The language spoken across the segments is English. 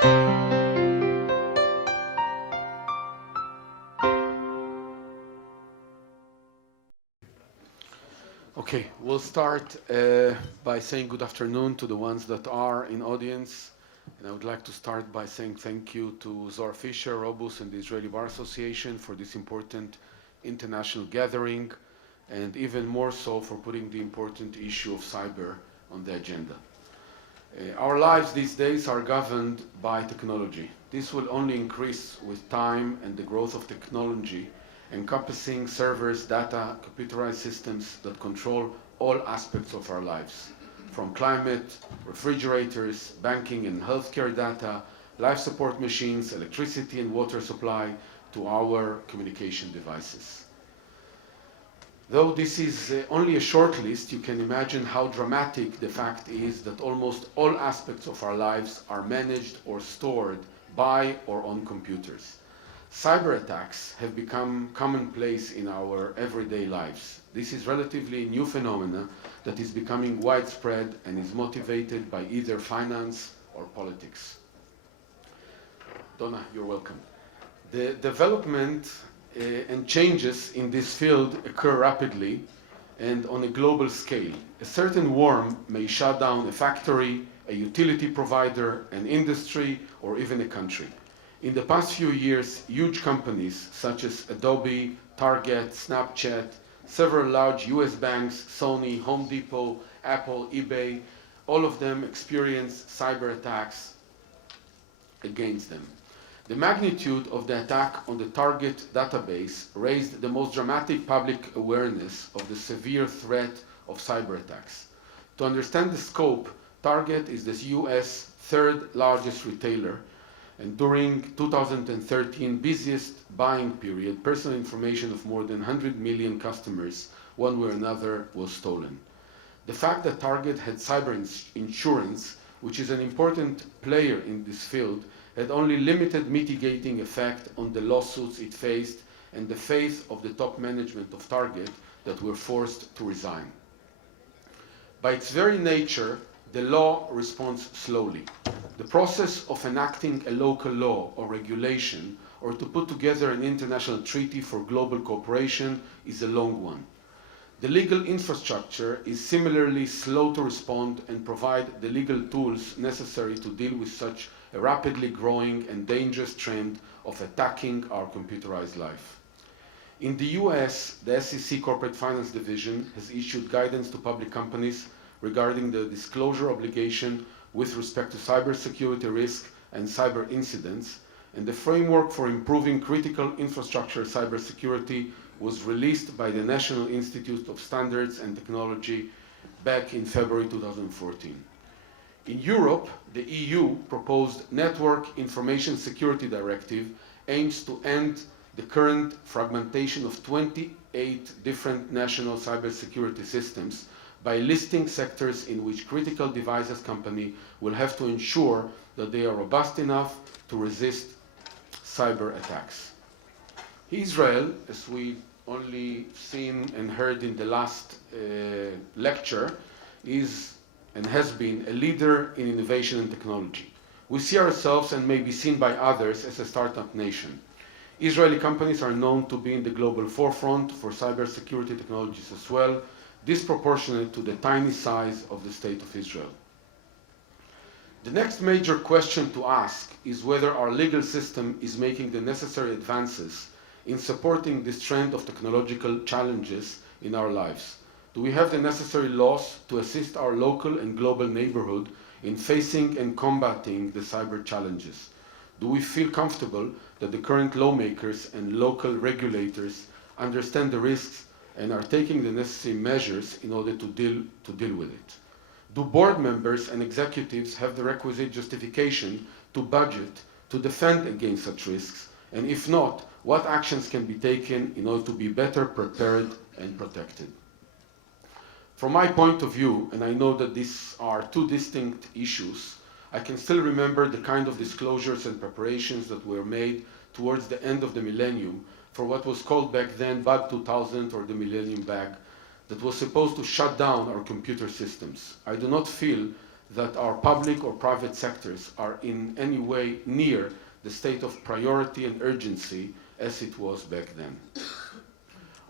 Okay, we'll start by saying good afternoon to the ones that are in audience. And I would like to start by saying thank you to Zohar Fisher, Robus, and the Israeli Bar Association for this important international gathering, and even more so for putting the important issue of cyber on the agenda. Our lives these days are governed by technology. This will only increase with time and the growth of technology, encompassing servers, data, computerized systems that control all aspects of our lives, from climate, refrigerators, banking and healthcare data, life support machines, electricity and water supply, to our communication devices. Though this is only a short list, you can imagine how dramatic the fact is that almost all aspects of our lives are managed or stored by or on computers. Cyber attacks have become commonplace in our everyday lives. This is relatively new phenomena that is becoming widespread and is motivated by either finance or politics. Donna, you're welcome. The development and changes in this field occur rapidly and on a global scale. A certain worm may shut down a factory, a utility provider, an industry, or even a country. In the past few years, huge companies such as Adobe, Target, Snapchat, several large US banks, Sony, Home Depot, Apple, eBay, all of them experienced cyber attacks against them. The magnitude of the attack on the Target database raised the most dramatic public awareness of the severe threat of cyber attacks. To understand the scope, Target is the US third largest retailer, and during 2013 busiest buying period, personal information of more than 100 million customers, one way or another, was stolen. The fact that Target had cyber insurance, which is an important player in this field, had only limited mitigating effect on the lawsuits it faced and the faith of the top management of Target that were forced to resign. By its very nature, the law responds slowly. The process of enacting a local law or regulation or to put together an international treaty for global cooperation is a long one. The legal infrastructure is similarly slow to respond and provide the legal tools necessary to deal with such a rapidly growing and dangerous trend of attacking our computerized life. In the US, the SEC Corporate Finance Division has issued guidance to public companies regarding the disclosure obligation with respect to cybersecurity risk and cyber incidents, and the framework for improving critical infrastructure cybersecurity was released by the National Institute of Standards and Technology back in February 2014. In Europe, the EU proposed Network Information Security Directive aims to end the current fragmentation of 28 different national cybersecurity systems by listing sectors in which critical devices company will have to ensure that they are robust enough to resist cyber attacks. Israel, as we only seen and heard in the last lecture, is and has been a leader in innovation and technology. We see ourselves and may be seen by others as a startup nation. Israeli companies are known to be in the global forefront for cybersecurity technologies as well, disproportionate to the tiny size of the State of Israel. The next major question to ask is whether our legal system is making the necessary advances in supporting this trend of technological challenges in our lives. Do we have the necessary laws to assist our local and global neighborhood in facing and combating the cyber challenges? Do we feel comfortable that the current lawmakers and local regulators understand the risks and are taking the necessary measures in order to deal with it? Do board members and executives have the requisite justification to budget to defend against such risks? And if not, what actions can be taken in order to be better prepared and protected? From my point of view, and I know that these are two distinct issues, I can still remember the kind of disclosures and preparations that were made towards the end of the millennium for what was called back then Bug 2000 or the Millennium Bug, that was supposed to shut down our computer systems. I do not feel that our public or private sectors are in any way near the state of priority and urgency as it was back then.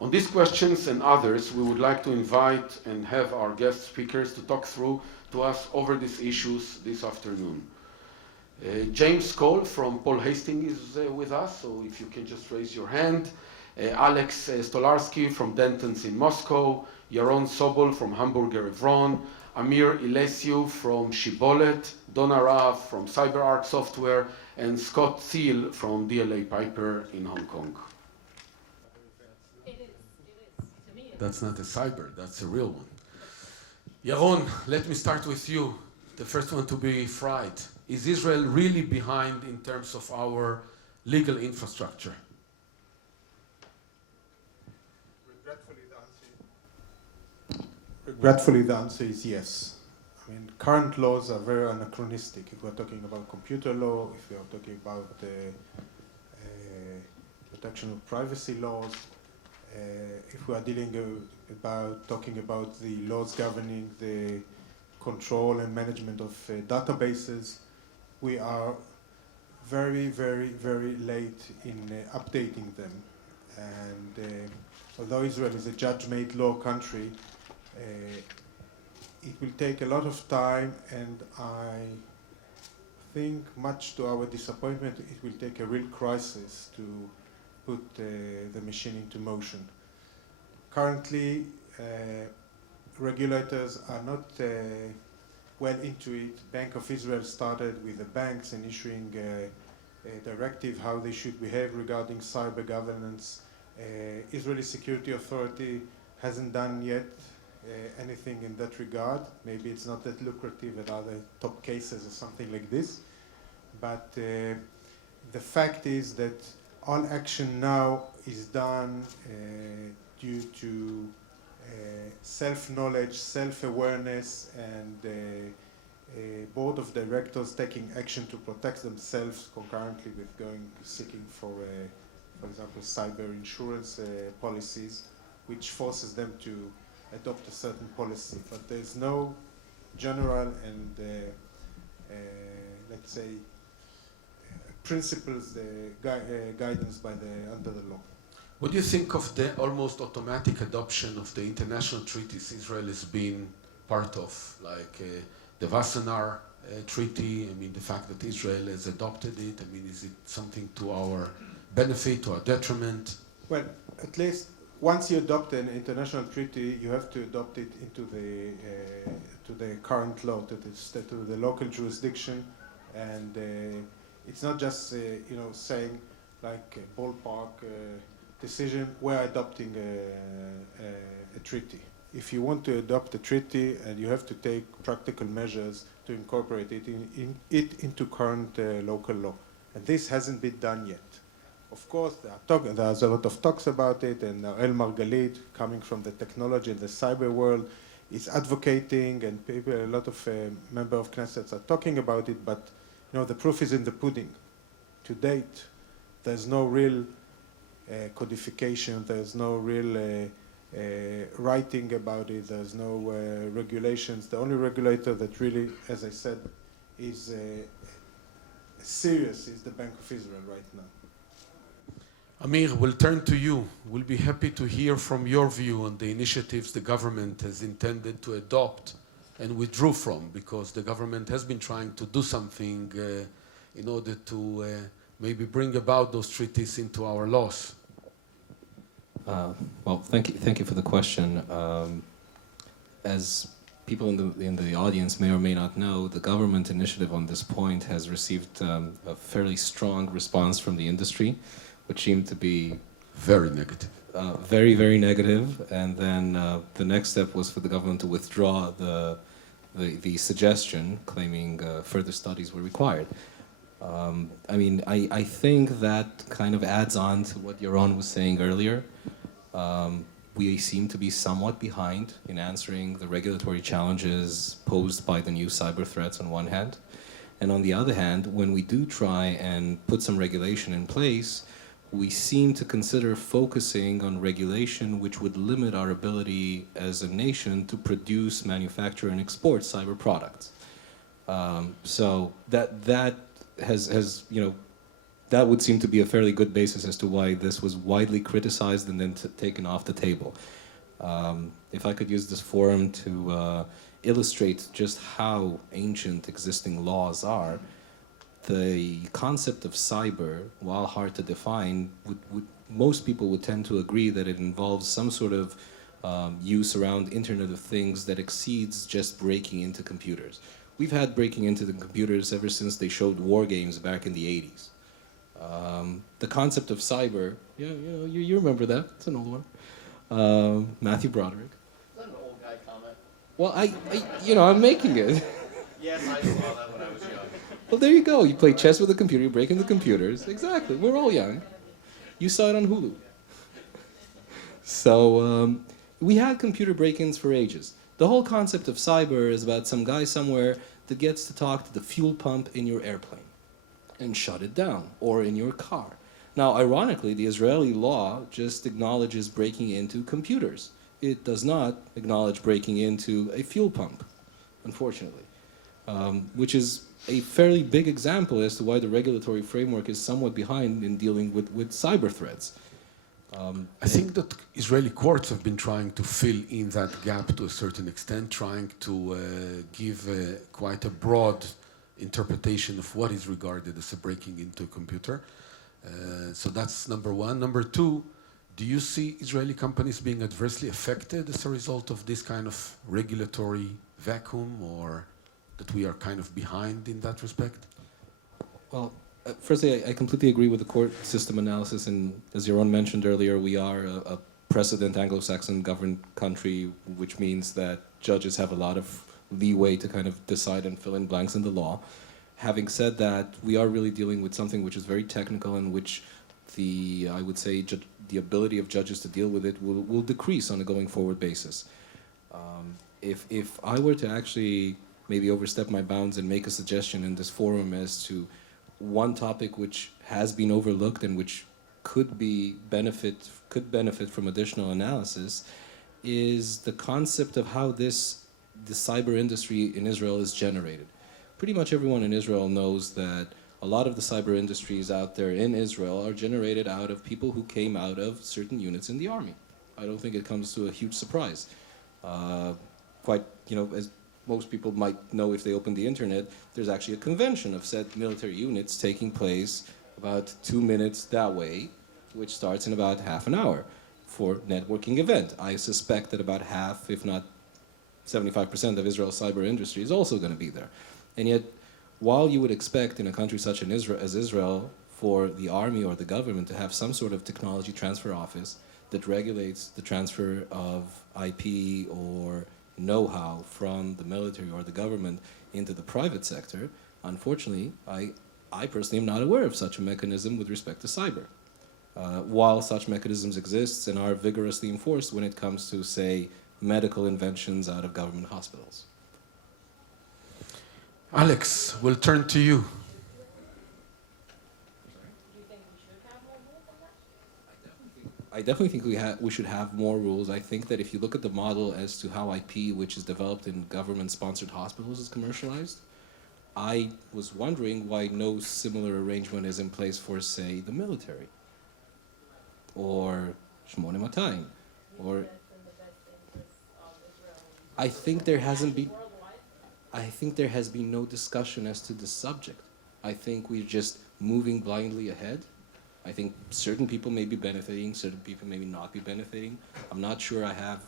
On these questions and others, we would like to invite and have our guest speakers to talk through to us over these issues this afternoon. James Cole from Paul Hastings is with us, so if you can just raise your hand. Alex Stolarsky from Dentons in Moscow, Yaron Sobol from Hambuger, Evron, Amir Iliescu from Shibolet, Donna Rahav from CyberArk Software, and Scott Thiel from DLA Piper in Hong Kong. It is. To me, That's not a cyber, that's a real one. Yaron, let me start with you. The first one to be fried. Is Israel really behind in terms of our legal infrastructure? Regretfully, the answer is yes. I mean, current laws are very anachronistic. If we're talking about computer law, if we are talking about protection of privacy laws, if we are talking about the laws governing the control and management of databases, we are very, very, very late in updating them. And although Israel is a judge-made law country, it will take a lot of time, and I think, much to our disappointment, it will take a real crisis to put the machine into motion. Currently, regulators are not well into it. Bank of Israel started with the banks and issuing a directive how they should behave regarding cyber governance. Israeli Security Authority hasn't done yet anything in that regard. Maybe it's not that lucrative at other top cases or something like this. But the fact is that all action now is done due to self-knowledge, self-awareness, and a board of directors taking action to protect themselves concurrently with seeking for example, cyber insurance policies, which forces them to adopt a certain policy. But there's no general and, let's say, principles, guidance under the law. What do you think of the almost automatic adoption of the international treaties Israel has been part of, like the Wassenaar Treaty? I mean, the fact that Israel has adopted it, I mean, is it something to our benefit, to our detriment? Well, at least once you adopt an international treaty, you have to adopt it into the current law, to the local jurisdiction, and it's not just saying like a ballpark decision. We're adopting a treaty. If you want to adopt a treaty, and you have to take practical measures to incorporate it into current local law, and this hasn't been done yet. Of course, there's a lot of talks about it, and El Margalit, coming from the technology and the cyber world, is advocating, and a lot of members of Knesset are talking about it, but the proof is in the pudding. To date, there's no real codification, there's no real writing about it, there's no regulations. The only regulator that really, as I said, is serious is the Bank of Israel right now. Amir, we'll turn to you. We'll be happy to hear from your view on the initiatives the government has intended to adopt and withdrew from, because the government has been trying to do something in order to maybe bring about those treaties into our laws. Well, thank you for the question. As people in the audience may or may not know, the government initiative on this point has received a fairly strong response from the industry, which seemed to be very negative. Very, very negative. And then the next step was for the government to withdraw the suggestion, claiming further studies were required. I think that kind of adds on to what Yaron was saying earlier. We seem to be somewhat behind in answering the regulatory challenges posed by the new cyber threats on one hand. And on the other hand, when we do try and put some regulation in place, we seem to consider focusing on regulation which would limit our ability as a nation to produce, manufacture, and export cyber products. So that has that would seem to be a fairly good basis as to why this was widely criticized and then taken off the table. If I could use this forum to illustrate just how ancient existing laws are, the concept of cyber, while hard to define, most people would tend to agree that it involves some sort of use around Internet of Things that exceeds just breaking into computers. We've had breaking into the computers ever since they showed war games back in the 80s. The concept of cyber, you remember that, it's an old one. Matthew Broderick. Is that an old guy comment? Well, I'm making it. Yes, I saw that when I was young. Well, there you go. You play chess with a computer, you break into computers. Exactly. We're all young. You saw it on Hulu. So we had computer break-ins for ages. The whole concept of cyber is about some guy somewhere that gets to talk to the fuel pump in your airplane and shut it down, or in your car. Now, ironically, the Israeli law just acknowledges breaking into computers. It does not acknowledge breaking into a fuel pump, unfortunately, which is a fairly big example as to why the regulatory framework is somewhat behind in dealing with cyber threats. I think that Israeli courts have been trying to fill in that gap to a certain extent, trying to give quite a broad interpretation of what is regarded as a breaking into a computer. So that's number one. Number two, do you see Israeli companies being adversely affected as a result of this kind of regulatory vacuum, or that we are kind of behind in that respect? Well, firstly, I completely agree with the court system analysis, and as Yaron mentioned earlier, we are a precedent Anglo-Saxon governed country, which means that judges have a lot of leeway to kind of decide and fill in blanks in the law. Having said that, we are really dealing with something which is very technical and which I would say, the ability of judges to deal with it will decrease on a going forward basis. If I were to actually maybe overstep my bounds and make a suggestion in this forum as to one topic which has been overlooked and which could benefit from additional analysis, is the concept of how the cyber industry in Israel is generated. Pretty much everyone in Israel knows that a lot of the cyber industries out there in Israel are generated out of people who came out of certain units in the army. I don't think it comes to a huge surprise. As most people might know if they open the internet, there's actually a convention of said military units taking place about 2 minutes that way, which starts in about half an hour for networking event. I suspect that about half, if not 75% of Israel's cyber industry is also going to be there. And yet, while you would expect in a country such as Israel for the army or the government to have some sort of technology transfer office that regulates the transfer of IP or know-how from the military or the government into the private sector, unfortunately, I personally am not aware of such a mechanism with respect to cyber. While such mechanisms exist and are vigorously enforced when it comes to, say, medical inventions out of government hospitals. Alex, we'll turn to you. Do you think we should have more rules on that? I definitely think we should have more rules. I think that if you look at the model as to how IP, which is developed in government-sponsored hospitals, is commercialized, I was wondering why no similar arrangement is in place for, say, the military, or Shmone Matayim, or... I think there has been no discussion as to this subject. I think we're just moving blindly ahead. I think certain people may be benefiting, certain people may not be benefiting. I'm not sure I have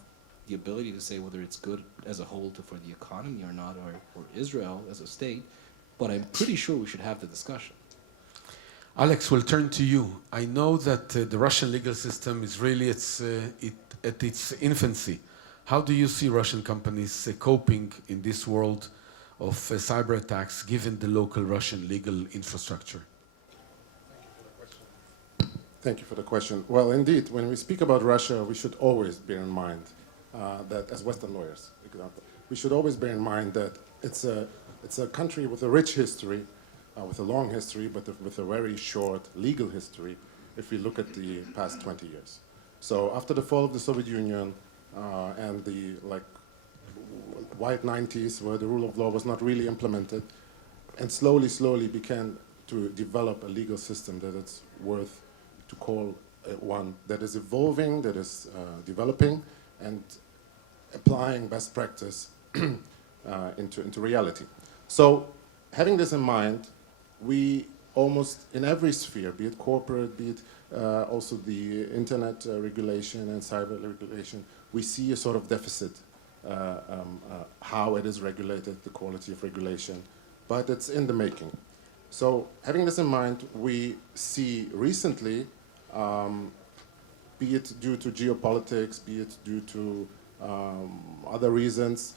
the ability to say whether it's good as a whole for the economy or not, or Israel as a state, but I'm pretty sure we should have the discussion. Alex, we'll turn to you. I know that the Russian legal system is really at its infancy. How do you see Russian companies coping in this world of cyber attacks, given the local Russian legal infrastructure? Thank you for the question. Well, indeed, when we speak about Russia, we should always bear in mind that, as Western lawyers, example, we should always bear in mind that it's a country with a rich history, with a long history, but with a very short legal history if we look at the past 20 years. So after the fall of the Soviet Union and white 90s where the rule of law was not really implemented, and slowly began to develop a legal system that it's worth to call one that is evolving, that is developing, and applying best practice into reality. So having this in mind, we almost in every sphere, be it corporate, be it also the internet regulation and cyber regulation, we see a sort of deficit, how it is regulated, the quality of regulation, but it's in the making. So having this in mind, we see recently, be it due to geopolitics, be it due to other reasons,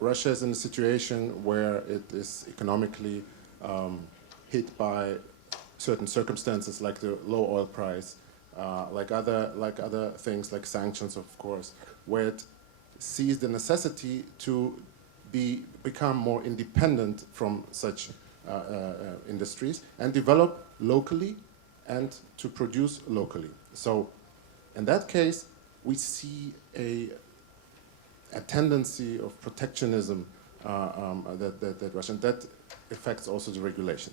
Russia is in a situation where it is economically hit by certain circumstances like the low oil price, like other things like sanctions, of course, where it sees the necessity to become more independent from such industries and develop locally and to produce locally. So in that case, we see a tendency of protectionism that Russia, and that affects also the regulation.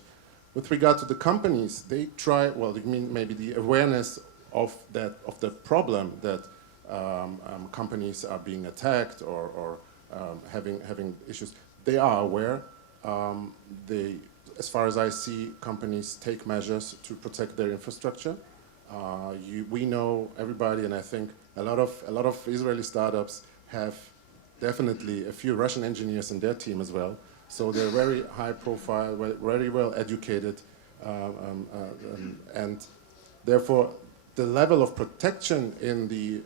With regard to the companies, they try, well, you mean maybe the awareness of the problem that companies are being attacked or having issues. They are aware. As far as I see, companies take measures to protect their infrastructure. We know everybody, and I think a lot of Israeli startups have definitely a few Russian engineers in their team as well. So they're very high profile, very well educated, and therefore the level of protection in the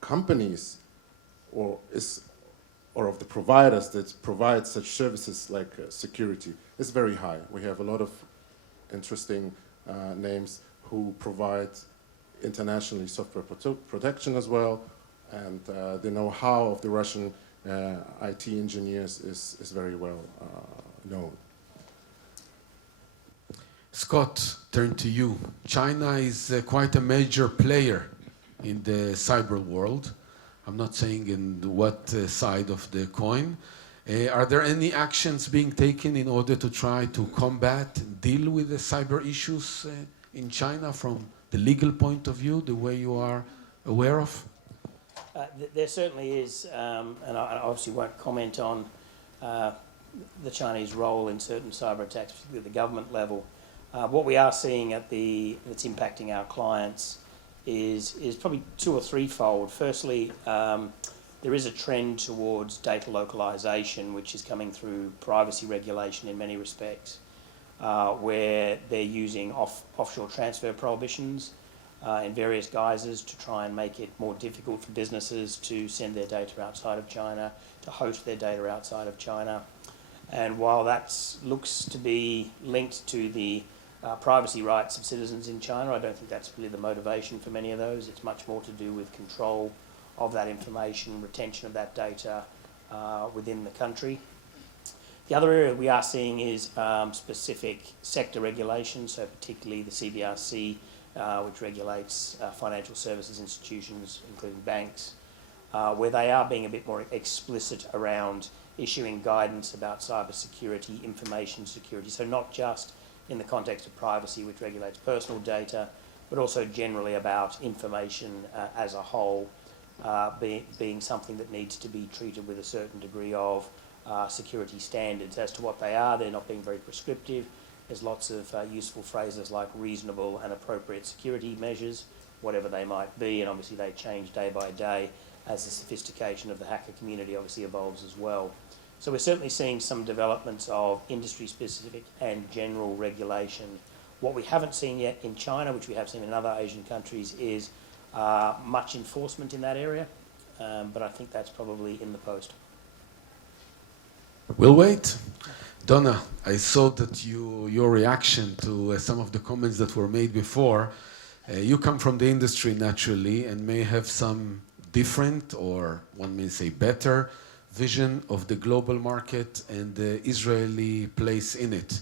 companies or of the providers that provide such services like security is very high. We have a lot of interesting names who provide internationally software protection as well, and the know-how of the Russian IT engineers is very well known. Scott, turn to you. China is quite a major player in the cyber world. I'm not saying in what side of the coin. Are there any actions being taken in order to try to combat, deal with the cyber issues in China from the legal point of view, the way you are aware of? There certainly is, and I obviously won't comment on the Chinese role in certain cyber attacks, particularly at the government level. What we are seeing that's impacting our clients is probably two or threefold. Firstly, there is a trend towards data localization, which is coming through privacy regulation in many respects, where they're using offshore transfer prohibitions in various guises to try and make it more difficult for businesses to send their data outside of China, to host their data outside of China. And while that looks to be linked to the privacy rights of citizens in China, I don't think that's really the motivation for many of those. It's much more to do with control of that information, retention of that data within the country. The other area we are seeing is specific sector regulation, so particularly the CBRC, which regulates financial services institutions, including banks, where they are being a bit more explicit around issuing guidance about cybersecurity, information security. So not just in the context of privacy, which regulates personal data, but also generally about information as a whole, being something that needs to be treated with a certain degree of security standards. As to what they are, they're not being very prescriptive. There's lots of useful phrases like reasonable and appropriate security measures, whatever they might be, and obviously they change day by day as the sophistication of the hacker community obviously evolves as well. So we're certainly seeing some developments of industry-specific and general regulation. What we haven't seen yet in China, which we have seen in other Asian countries, is much enforcement in that area, but I think that's probably in the post. We'll wait. Donna, I saw that your reaction to some of the comments that were made before, you come from the industry naturally and may have some different, or one may say better, vision of the global market and the Israeli place in it.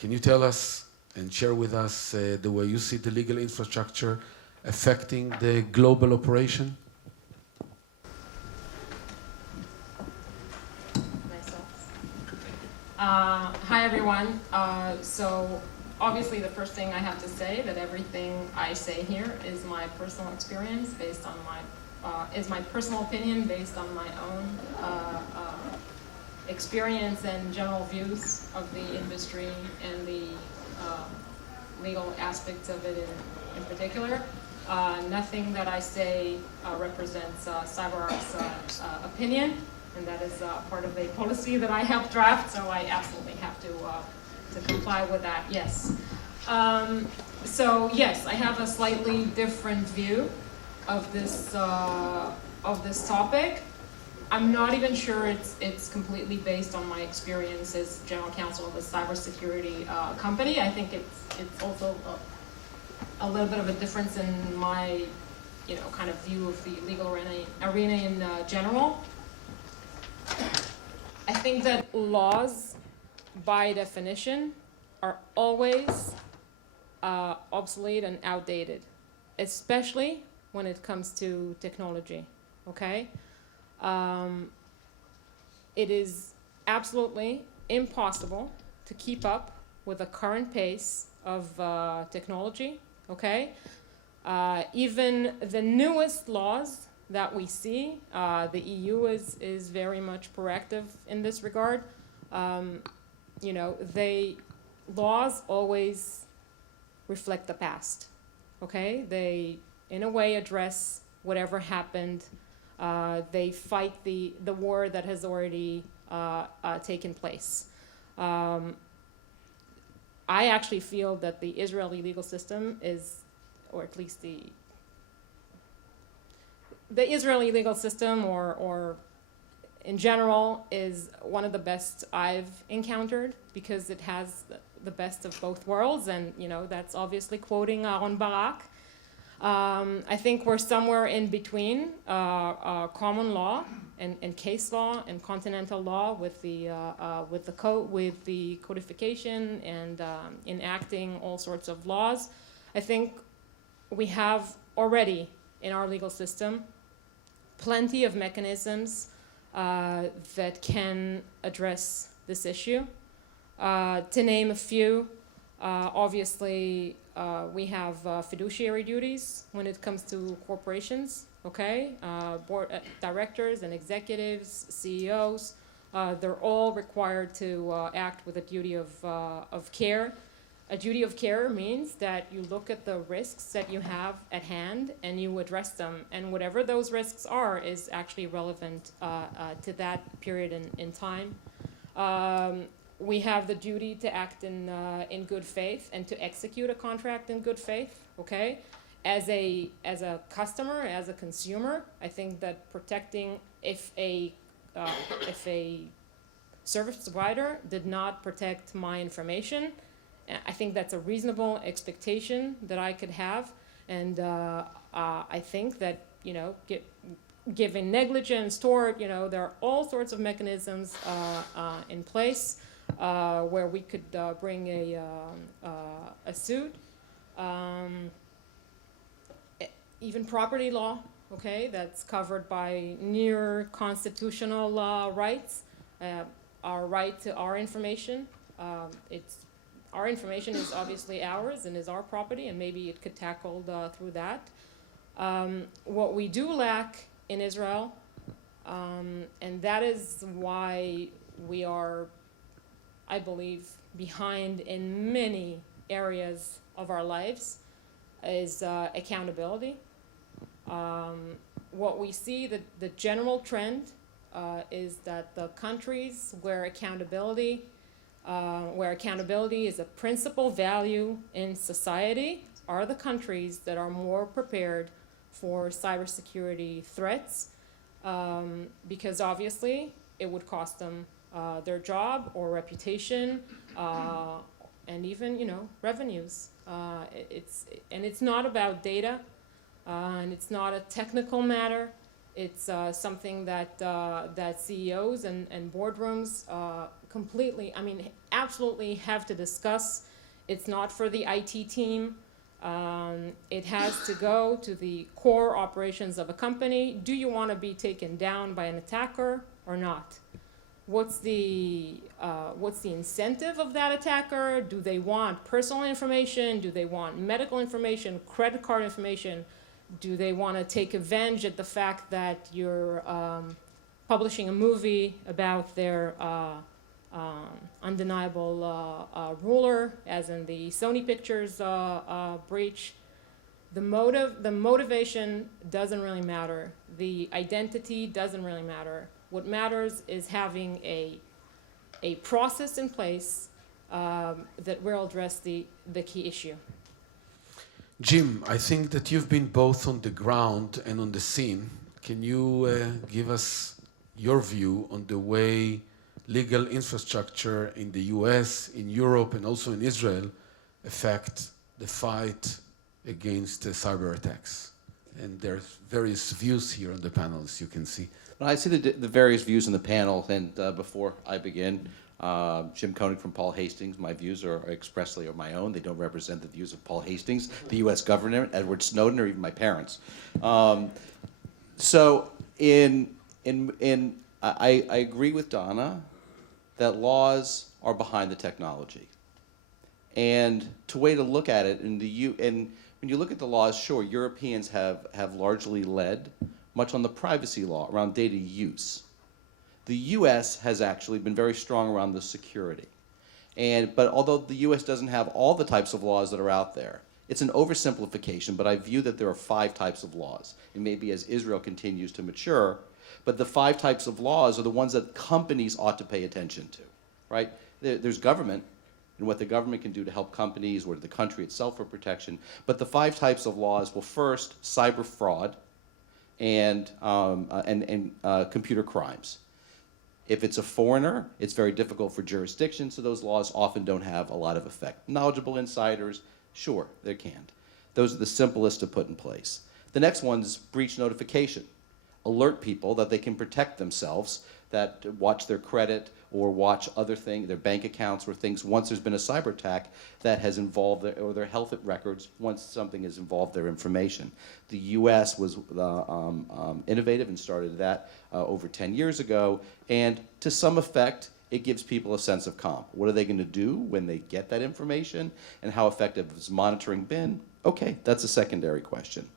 Can you tell us and share with us the way you see the legal infrastructure affecting the global operation? Hi everyone. So obviously the first thing I have to say that everything I say here is my personal experience based on is my personal opinion based on my own experience and general views of the industry and the legal aspects of it in particular. Nothing that I say represents CyberArk's opinion, and that is part of a policy that I helped draft, so I absolutely have to comply with that, yes. So yes, I have a slightly different view of this topic. I'm not even sure it's completely based on my experience as general counsel of a cybersecurity company. I think it's also a little bit of a difference in my, kind of view of the legal arena in general. I think that laws, by definition, are always obsolete and outdated, especially when it comes to technology, okay? It is absolutely impossible to keep up with the current pace of technology, okay? Even the newest laws that we see, the EU is very much proactive in this regard. Laws always reflect the past, okay? They, in a way, address whatever happened. They fight the war that has already taken place. I actually feel that the Israeli legal system is, or at least the Israeli legal system, or in general, is one of the best I've encountered, because it has the best of both worlds, and that's obviously quoting Aaron Barak. I think we're somewhere in between common law and case law and continental law with the codification and enacting all sorts of laws. I think we have already in our legal system plenty of mechanisms that can address this issue. To name a few, obviously, we have fiduciary duties when it comes to corporations, okay? Board directors and executives, CEOs, they're all required to act with a duty of care. A duty of care means that you look at the risks that you have at hand and you address them, and whatever those risks are is actually relevant to that period in time. We have the duty to act in good faith and to execute a contract in good faith, okay? As a customer, as a consumer, I think that protecting, if a service provider did not protect my information, I think that's a reasonable expectation that I could have, and I think that given negligence, tort, there are all sorts of mechanisms in place where we could bring a suit. Even property law, okay, that's covered by near constitutional rights, our right to our information. Our information is obviously ours and is our property, and maybe it could tackled through that. What we do lack in Israel, and that is why we are, I believe, behind in many areas of our lives, is accountability. What we see, the general trend is that the countries where accountability is a principal value in society are the countries that are more prepared for cybersecurity threats, because obviously it would cost them their job or reputation, and even revenues. It's not about data, and it's not a technical matter. It's something that CEOs and boardrooms absolutely have to discuss. It's not for the IT team. It has to go to the core operations of a company. Do you want to be taken down by an attacker or not? what's the incentive of that attacker? Do they want personal information? Do they want medical information, credit card information? Do they want to take advantage of the fact that you're publishing a movie about their undeniable ruler, as in the Sony Pictures breach? The motivation doesn't really matter. The identity doesn't really matter. What matters is having a process in place that will address the key issue. Jim, I think that you've been both on the ground and on the scene. Can you give us your view on the way legal infrastructure in the US, in Europe, and also in Israel affect the fight against cyber attacks? And there's various views here on the panel, as you can see. Well, I see the various views in the panel, and before I begin, Jim Koenig from Paul Hastings. My views are expressly my own. They don't represent the views of Paul Hastings, the U.S. government, Edward Snowden, or even my parents. So I agree with Donna that laws are behind the technology. And the way to look at it, and when you look at the laws, sure, Europeans have largely led much on the privacy law around data use. The U.S. has actually been very strong around the security. But although the U.S. doesn't have all the types of laws that are out there, it's an oversimplification, but I view that there are 5 types of laws. And maybe as Israel continues to mature, but the 5 types of laws are the ones that companies ought to pay attention to, right? There's government, and what the government can do to help companies or the country itself for protection. But the 5 types of laws, well, first, cyber fraud and computer crimes. If it's a foreigner, it's very difficult for jurisdictions, so those laws often don't have a lot of effect. Knowledgeable insiders, sure, they can't. Those are the simplest to put in place. The next one's breach notification. Alert people that they can protect themselves, that watch their credit or watch other things, their bank accounts or things, once there's been a cyber attack that has involved their health records, once something has involved their information. The U.S. was innovative and started that over 10 years ago, and to some effect, it gives people a sense of calm. What are they going to do when they get that information, and how effective has monitoring been? Okay, that's a secondary question.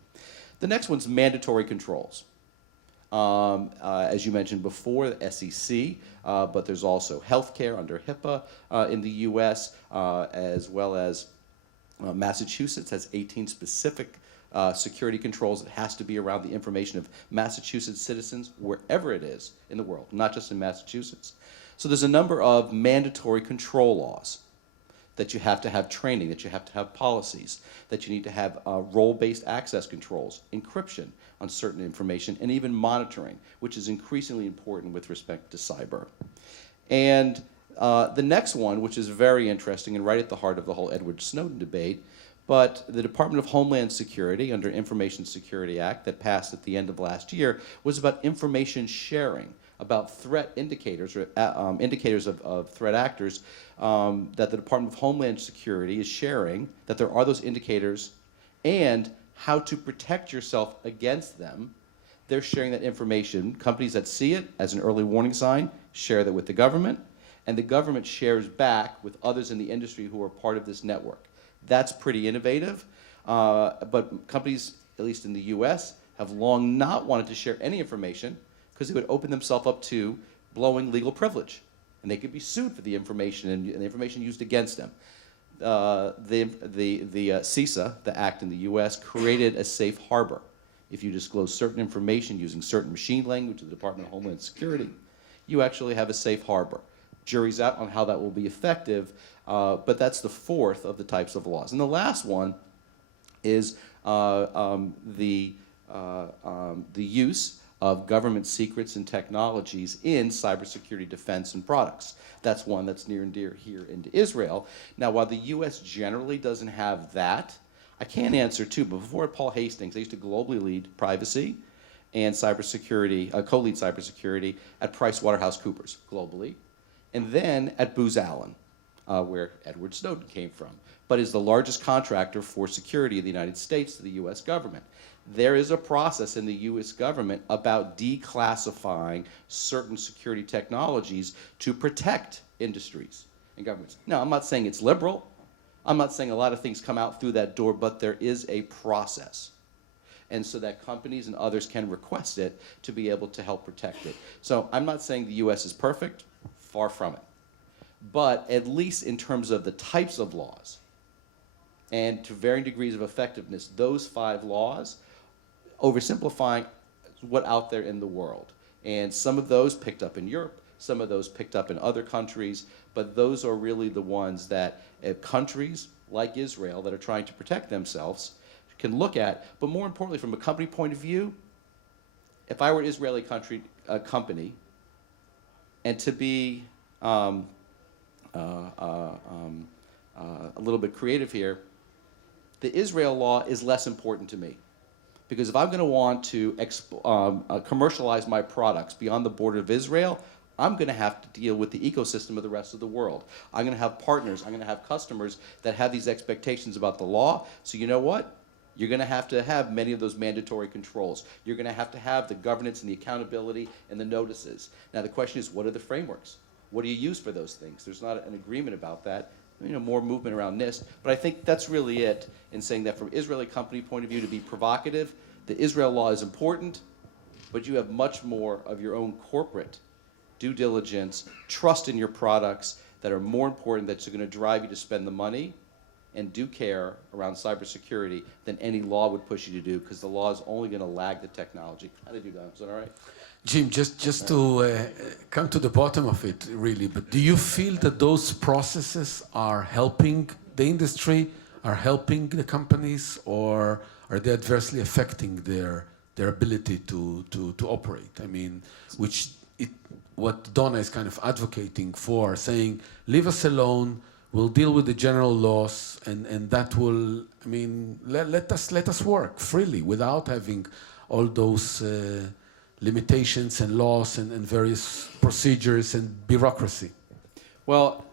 The next one's mandatory controls. As you mentioned before, the SEC, but there's also healthcare under HIPAA in the U.S., as well as Massachusetts has 18 specific security controls that has to be around the information of Massachusetts citizens wherever it is in the world, not just in Massachusetts. So there's a number of mandatory control laws that you have to have training, that you have to have policies, that you need to have role-based access controls, encryption on certain information, and even monitoring, which is increasingly important with respect to cyber. And the next one, which is very interesting and right at the heart of the whole Edward Snowden debate, but the Department of Homeland Security, under Information Security Act that passed at the end of last year, was about information sharing, about threat indicators, or indicators of threat actors, that the Department of Homeland Security is sharing, that there are those indicators, and how to protect yourself against them. They're sharing that information. Companies that see it as an early warning sign share that with the government, and the government shares back with others in the industry who are part of this network. That's pretty innovative, but companies, at least in the US, have long not wanted to share any information because it would open themselves up to blowing legal privilege, and they could be sued for the information and the information used against them. The CISA, the act in the U.S., created a safe harbor. If you disclose certain information using certain machine language to the Department of Homeland Security, you actually have a safe harbor. Jury's out on how that will be effective, but that's the 4th of the types of laws. And the last one is the use of government secrets and technologies in cybersecurity defense and products. That's one that's near and dear here into Israel. Now, while the U.S. generally doesn't have that, I can answer too, but before at Paul Hastings, I used to globally lead privacy and cybersecurity, co-lead cybersecurity at PricewaterhouseCoopers globally, and then at Booz Allen, where Edward Snowden came from, but is the largest contractor for security in the United States to the U.S. government. there is a process in the U.S. government about declassifying certain security technologies to protect industries and governments. Now, I'm not saying it's liberal. I'm not saying a lot of things come out through that door, but there is a process. And so that companies and others can request it to be able to help protect it. So I'm not saying the U.S. is perfect, far from it. But at least in terms of the types of laws and to varying degrees of effectiveness, those 5 laws, oversimplifying what out there in the world. And some of those picked up in Europe, some of those picked up in other countries, but those are really the ones that countries like Israel that are trying to protect themselves can look at. But more importantly, from a company point of view, if I were an Israeli company, and to be a little bit creative here, the Israel law is less important to me. Because if I'm going to want to commercialize my products beyond the border of Israel, I'm going to have to deal with the ecosystem of the rest of the world. I'm going to have partners, I'm going to have customers that have these expectations about the law. So you know what? You're going to have many of those mandatory controls. You're going to have the governance and the accountability and the notices. Now the question is, what are the frameworks? What do you use for those things? There's not an agreement about that. More movement around NIST. But I think that's really it in saying that from Israeli company point of view, to be provocative, the Israel law is important, but you have much more of your own corporate due diligence, trust in your products that are more important, that are going to drive you to spend the money and do care around cybersecurity than any law would push you to do, because the law is only going to lag the technology. How did you do, Donna? Is that all right? Jim, just to come to the bottom of it, really, but do you feel that those processes are helping the industry, are helping the companies, or are they adversely affecting their ability to operate? I mean, what Donna is kind of advocating for, saying, leave us alone, we'll deal with the general laws, and that will, let us work freely without having all those limitations and laws and various procedures and bureaucracy. Well,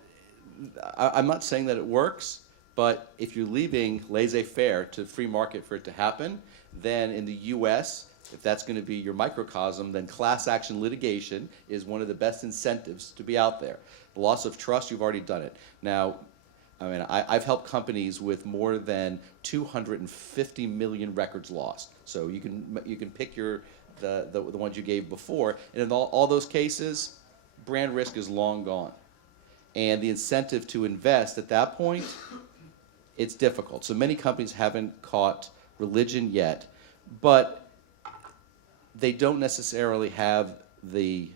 I'm not saying that it works, but if you're leaving laissez-faire to free market for it to happen, then in the U.S., if that's going to be your microcosm, then class action litigation is one of the best incentives to be out there. The loss of trust, you've already done it. Now, I've helped companies with more than 250 million records lost. So you can pick the ones you gave before, and in all those cases, brand risk is long gone. And the incentive to invest at that point, it's difficult. So many companies haven't caught religion yet, but they don't necessarily have the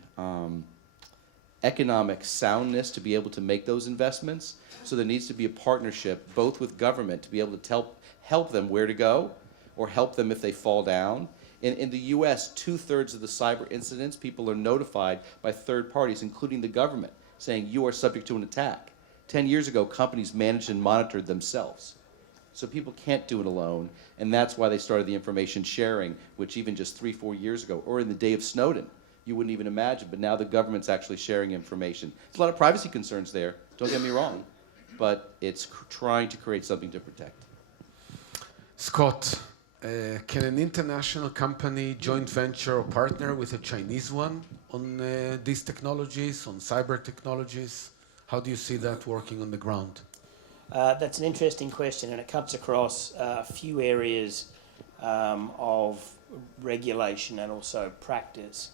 economic soundness to be able to make those investments. So there needs to be a partnership, both with government, to be able to help them where to go, or help them if they fall down. In the U.S., 2/3 of the cyber incidents, people are notified by third parties, including the government, saying you are subject to an attack. 10 years ago, companies managed and monitored themselves. So people can't do it alone, and that's why they started the information sharing, which even just 3-4 years ago, or in the day of Snowden, you wouldn't even imagine, but now the government's actually sharing information. There's a lot of privacy concerns there, don't get me wrong, but it's trying to create something to protect. Scott, can an international company joint venture or partner with a Chinese one on these technologies, on cyber technologies? How do you see that working on the ground? That's an interesting question, and it cuts across a few areas of regulation and also practice.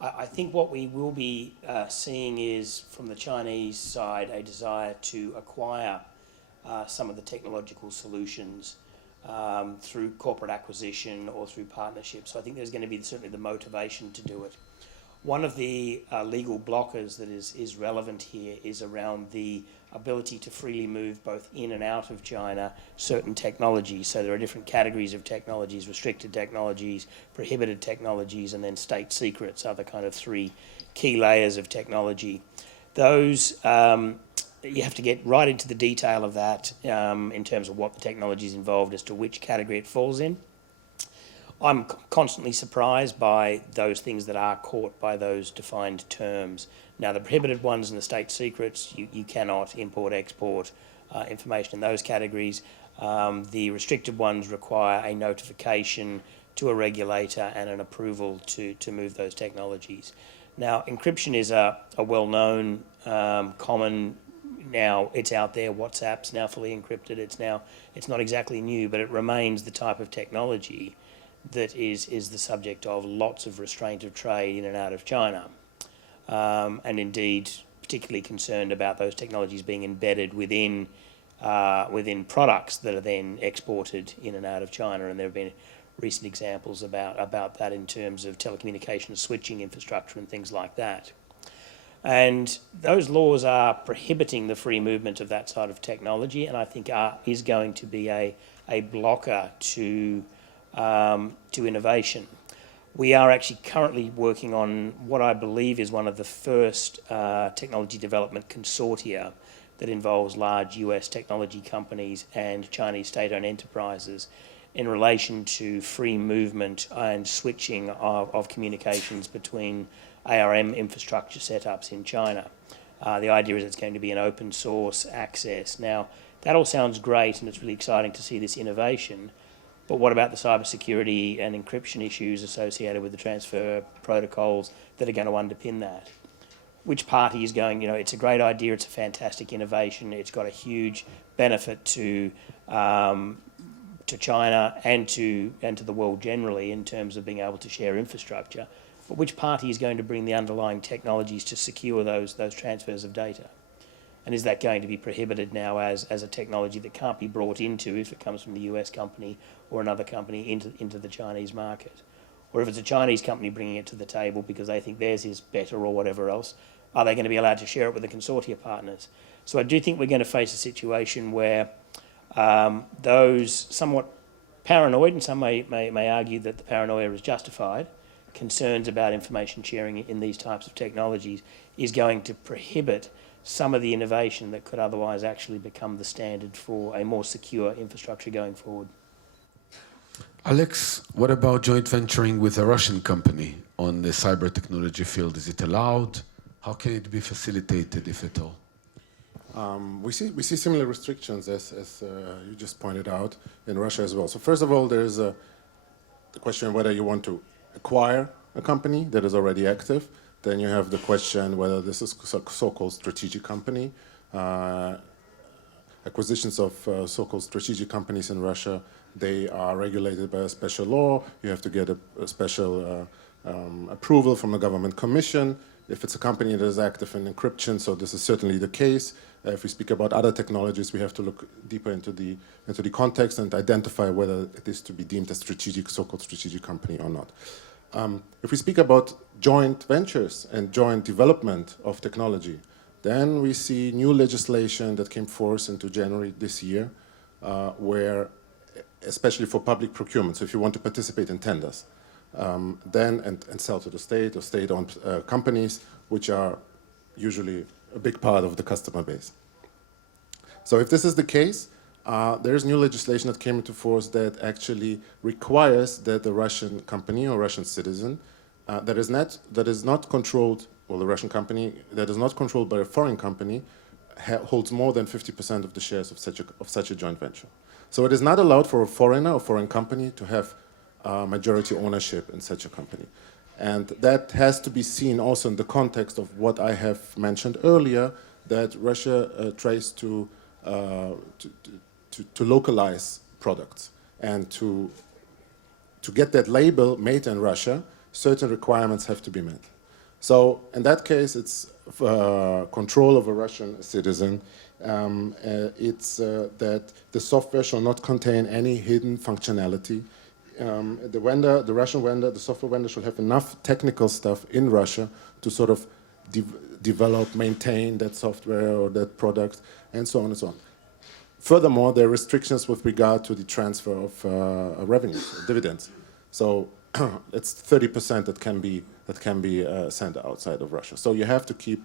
I think what we will be seeing is, from the Chinese side, a desire to acquire some of the technological solutions through corporate acquisition or through partnerships. So I think there's going to be certainly the motivation to do it. One of the legal blockers that is relevant here is around the ability to freely move both in and out of China certain technologies. So there are different categories of technologies: restricted technologies, prohibited technologies, and then state secrets are the kind of 3 key layers of technology. Those, you have to get right into the detail of that in terms of what the technology is involved as to which category it falls in. I'm constantly surprised by those things that are caught by those defined terms. Now, the prohibited ones and the state secrets, you cannot import, export information in those categories. The restricted ones require a notification to a regulator and an approval to move those technologies. Now, encryption is a well-known, common, now it's out there, WhatsApp's now fully encrypted, it's not exactly new, but it remains the type of technology that is the subject of lots of restraint of trade in and out of China. And indeed, particularly concerned about those technologies being embedded within products that are then exported in and out of China, and there have been recent examples about that in terms of telecommunications switching infrastructure and things like that. And those laws are prohibiting the free movement of that sort of technology, and I think is going to be a blocker to innovation. We are actually currently working on what I believe is one of the first technology development consortia that involves large US technology companies and Chinese state-owned enterprises in relation to free movement and switching of communications between ARM infrastructure setups in China. The idea is it's going to be an open source access. Now, that all sounds great and it's really exciting to see this innovation, but what about the cybersecurity and encryption issues associated with the transfer protocols that are going to underpin that? Which party is going, it's a great idea, it's a fantastic innovation, it's got a huge benefit to China and to the world generally in terms of being able to share infrastructure. But which party is going to bring the underlying technologies to secure those transfers of data? And is that going to be prohibited now as a technology that can't be brought into, if it comes from the US company or another company, into the Chinese market? Or if it's a Chinese company bringing it to the table because they think theirs is better or whatever else, are they going to be allowed to share it with the consortia partners? So I do think we're going to face a situation where those somewhat paranoid, and some may argue that the paranoia is justified, concerns about information sharing in these types of technologies is going to prohibit some of the innovation that could otherwise actually become the standard for a more secure infrastructure going forward. Alex, what about joint venturing with a Russian company on the cyber technology field? Is it allowed? How can it be facilitated, if at all? We see similar restrictions, as you just pointed out, in Russia as well. So first of all, there's the question whether you want to acquire a company that is already active. Then you have the question whether this is so-called strategic company. Acquisitions of so-called strategic companies in Russia, they are regulated by a special law. You have to get a special approval from a government commission. If it's a company that is active in encryption, so this is certainly the case. If we speak about other technologies, we have to look deeper into the context and identify whether it is to be deemed a strategic, so-called strategic company or not. If we speak about joint ventures and joint development of technology, then we see new legislation that came forth into January this year, where, especially for public procurement, so if you want to participate in tenders, then and sell to the state or state-owned companies, which are usually a big part of the customer base. So if this is the case, there is new legislation that came into force that actually requires that the Russian company or Russian citizen that is not controlled, well, the Russian company that is not controlled by a foreign company holds more than 50% of the shares of such a joint venture. So it is not allowed for a foreigner or foreign company to have majority ownership in such a company. And that has to be seen also in the context of what I have mentioned earlier, that Russia tries to localize products. And to get that label made in Russia, certain requirements have to be met. So in that case, it's control of a Russian citizen. It's that the software shall not contain any hidden functionality. The Russian vendor, the software vendor, should have enough technical stuff in Russia to sort of develop, maintain that software or that product, and so on and so on. Furthermore, there are restrictions with regard to the transfer of revenues, dividends. So it's 30% that can be sent outside of Russia. So you have to keep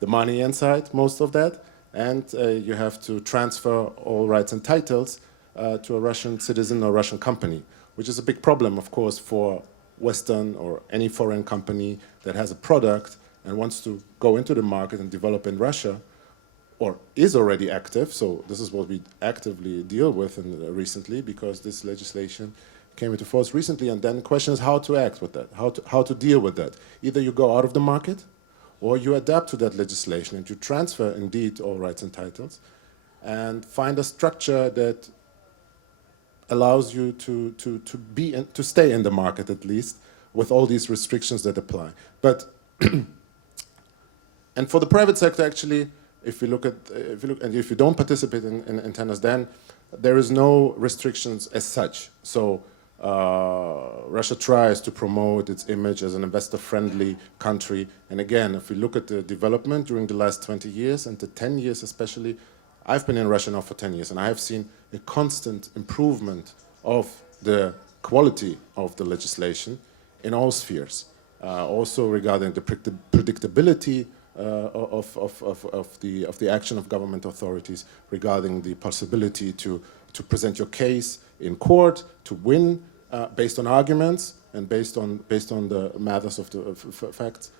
the money inside, most of that, and you have to transfer all rights and titles to a Russian citizen or Russian company, which is a big problem, of course, for Western or any foreign company that has a product and wants to go into the market and develop in Russia, or is already active. So this is what we actively deal with recently, because this legislation came into force recently, and then the question is how to act with that, how to deal with that. Either you go out of the market, or you adapt to that legislation and you transfer indeed all rights and titles, and find a structure that allows you to stay in the market at least, with all these restrictions that apply. But and for the private sector, actually, if you look and if you don't participate in tennis, then there is no restrictions as such. So Russia tries to promote its image as an investor-friendly country. And again, if we look at the development during the last 20 years and the 10 years especially, I've been in Russia now for 10 years, and I have seen a constant improvement of the quality of the legislation in all spheres. Also regarding the predictability of the action of government authorities, regarding the possibility to present your case in court, to win based on arguments and based on the matters of the facts.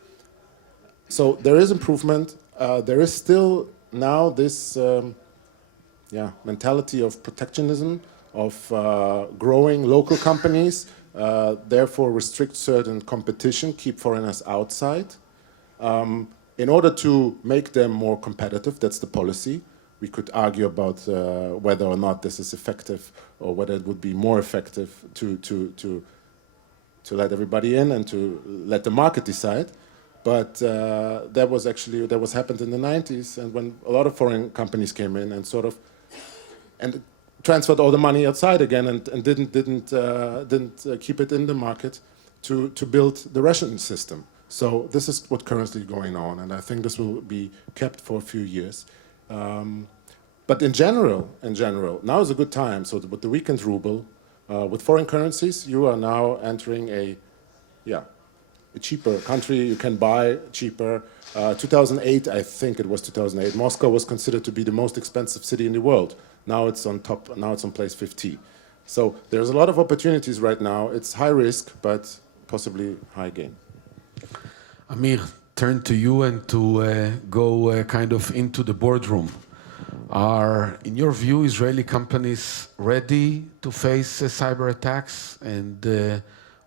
So there is improvement. There is still now this mentality of protectionism, of growing local companies, therefore restrict certain competition, keep foreigners outside. In order to make them more competitive, that's the policy. We could argue about whether or not this is effective, or whether it would be more effective to let everybody in and to let the market decide. But that was happened in the 90s, and when a lot of foreign companies came in and and transferred all the money outside again, and didn't keep it in the market to build the Russian system. So this is what's currently going on, and I think this will be kept for a few years. But in general, now is a good time. So with the weakened ruble, with foreign currencies, you are now entering a cheaper country. You can buy cheaper. 2008, I think it was 2008, Moscow was considered to be the most expensive city in the world. Now it's on top. Now it's on place 50. So there's a lot of opportunities right now. It's high risk, but possibly high gain. Amir, turn to you and to go kind of into the boardroom. Are, in your view, Israeli companies ready to face cyber attacks? And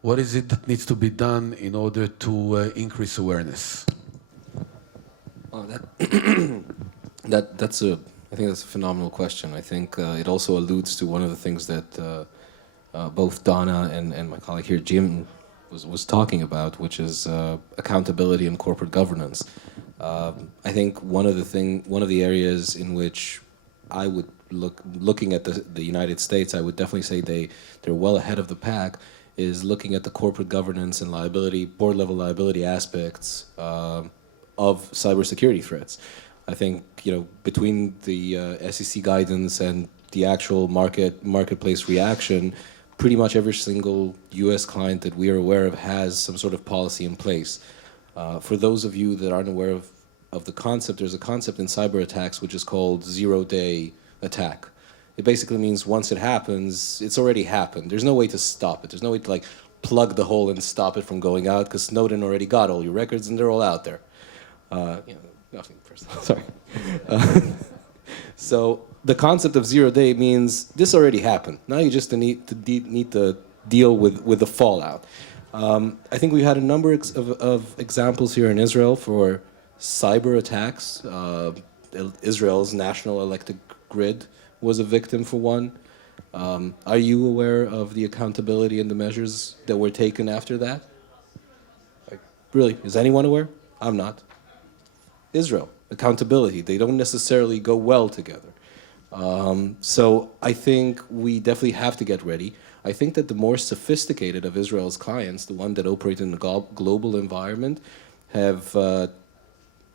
what is it that needs to be done in order to increase awareness? Oh, I think that's a phenomenal question. I think it also alludes to one of the things that both Donna and my colleague here, Jim, was talking about, which is accountability and corporate governance. I think one of the areas in which I would looking at the United States, I would definitely say they're well ahead of the pack, is looking at the corporate governance and liability, board level liability aspects of cybersecurity threats. I think, between the SEC guidance and the actual marketplace reaction, pretty much every single U.S. client that we are aware of has some sort of policy in place. For those of you that aren't aware of the concept, there's a concept in cyber attacks which is called zero-day attack. It basically means once it happens, it's already happened. There's no way to stop it. There's no way to plug the hole and stop it from going out, because Snowden already got all your records and they're all out there. Nothing personal, sorry. So the concept of zero-day means this already happened. Now you just need to deal with the fallout. I think we had a number of examples here in Israel for cyber attacks. Israel's national electric grid was a victim for one. Are you aware of the accountability and the measures that were taken after that? Really, is anyone aware? I'm not. Israel, accountability, they don't necessarily go well together. So I think we definitely have to get ready. I think that the more sophisticated of Israel's clients, the one that operate in a global environment, have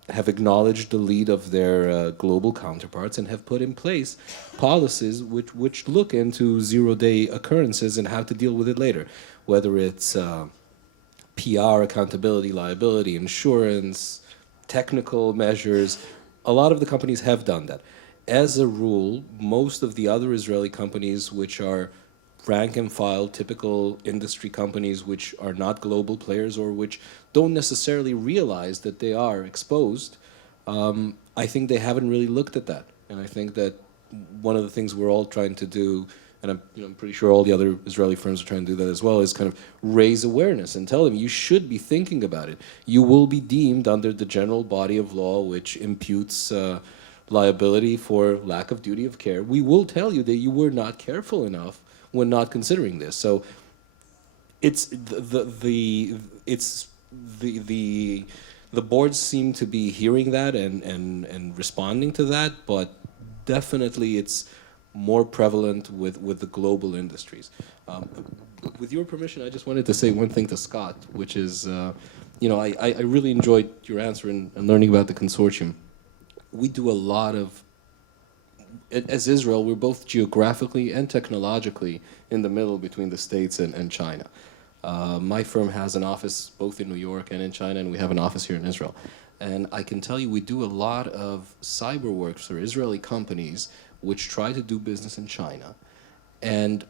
acknowledged the lead of their global counterparts and have put in place policies which look into zero-day occurrences and how to deal with it later, whether it's PR, accountability, liability, insurance, technical measures. A lot of the companies have done that. As a rule, most of the other Israeli companies, which are rank and file, typical industry companies which are not global players or which don't necessarily realize that they are exposed, I think they haven't really looked at that. And I think that one of the things we're all trying to do and I'm pretty sure all the other Israeli firms are trying to do that as well, is kind of raise awareness and tell them you should be thinking about it. You will be deemed under the general body of law which imputes liability for lack of duty of care. We will tell you that you were not careful enough when not considering this. So it's the boards seem to be hearing that and responding to that, but definitely it's more prevalent with the global industries. With your permission, I just wanted to say one thing to Scott, which is, I really enjoyed your answer and learning about the consortium. We do a lot of, as Israel, we're both geographically and technologically in the middle between the States and China. My firm has an office both in New York and in China, and we have an office here in Israel. And I can tell you we do a lot of cyber work for Israeli companies which try to do business in China. And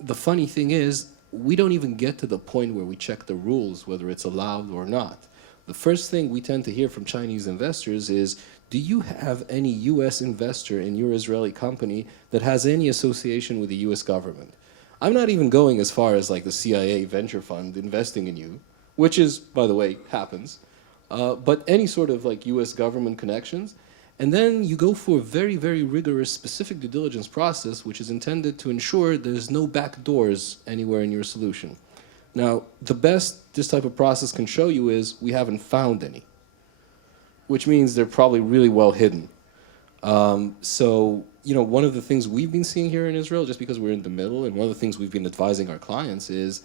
the funny thing is, we don't even get to the point where we check the rules, whether it's allowed or not. The first thing we tend to hear from Chinese investors is, do you have any US investor in your Israeli company that has any association with the US government? I'm not even going as far as like the CIA venture fund investing in you, which is, by the way, happens, but any sort of like US government connections. And then you go for a very, very rigorous specific due diligence process, which is intended to ensure there's no back doors anywhere in your solution. Now, the best this type of process can show you is we haven't found any, which means they're probably really well hidden. So, one of the things we've been seeing here in Israel, just because we're in the middle, and one of the things we've been advising our clients is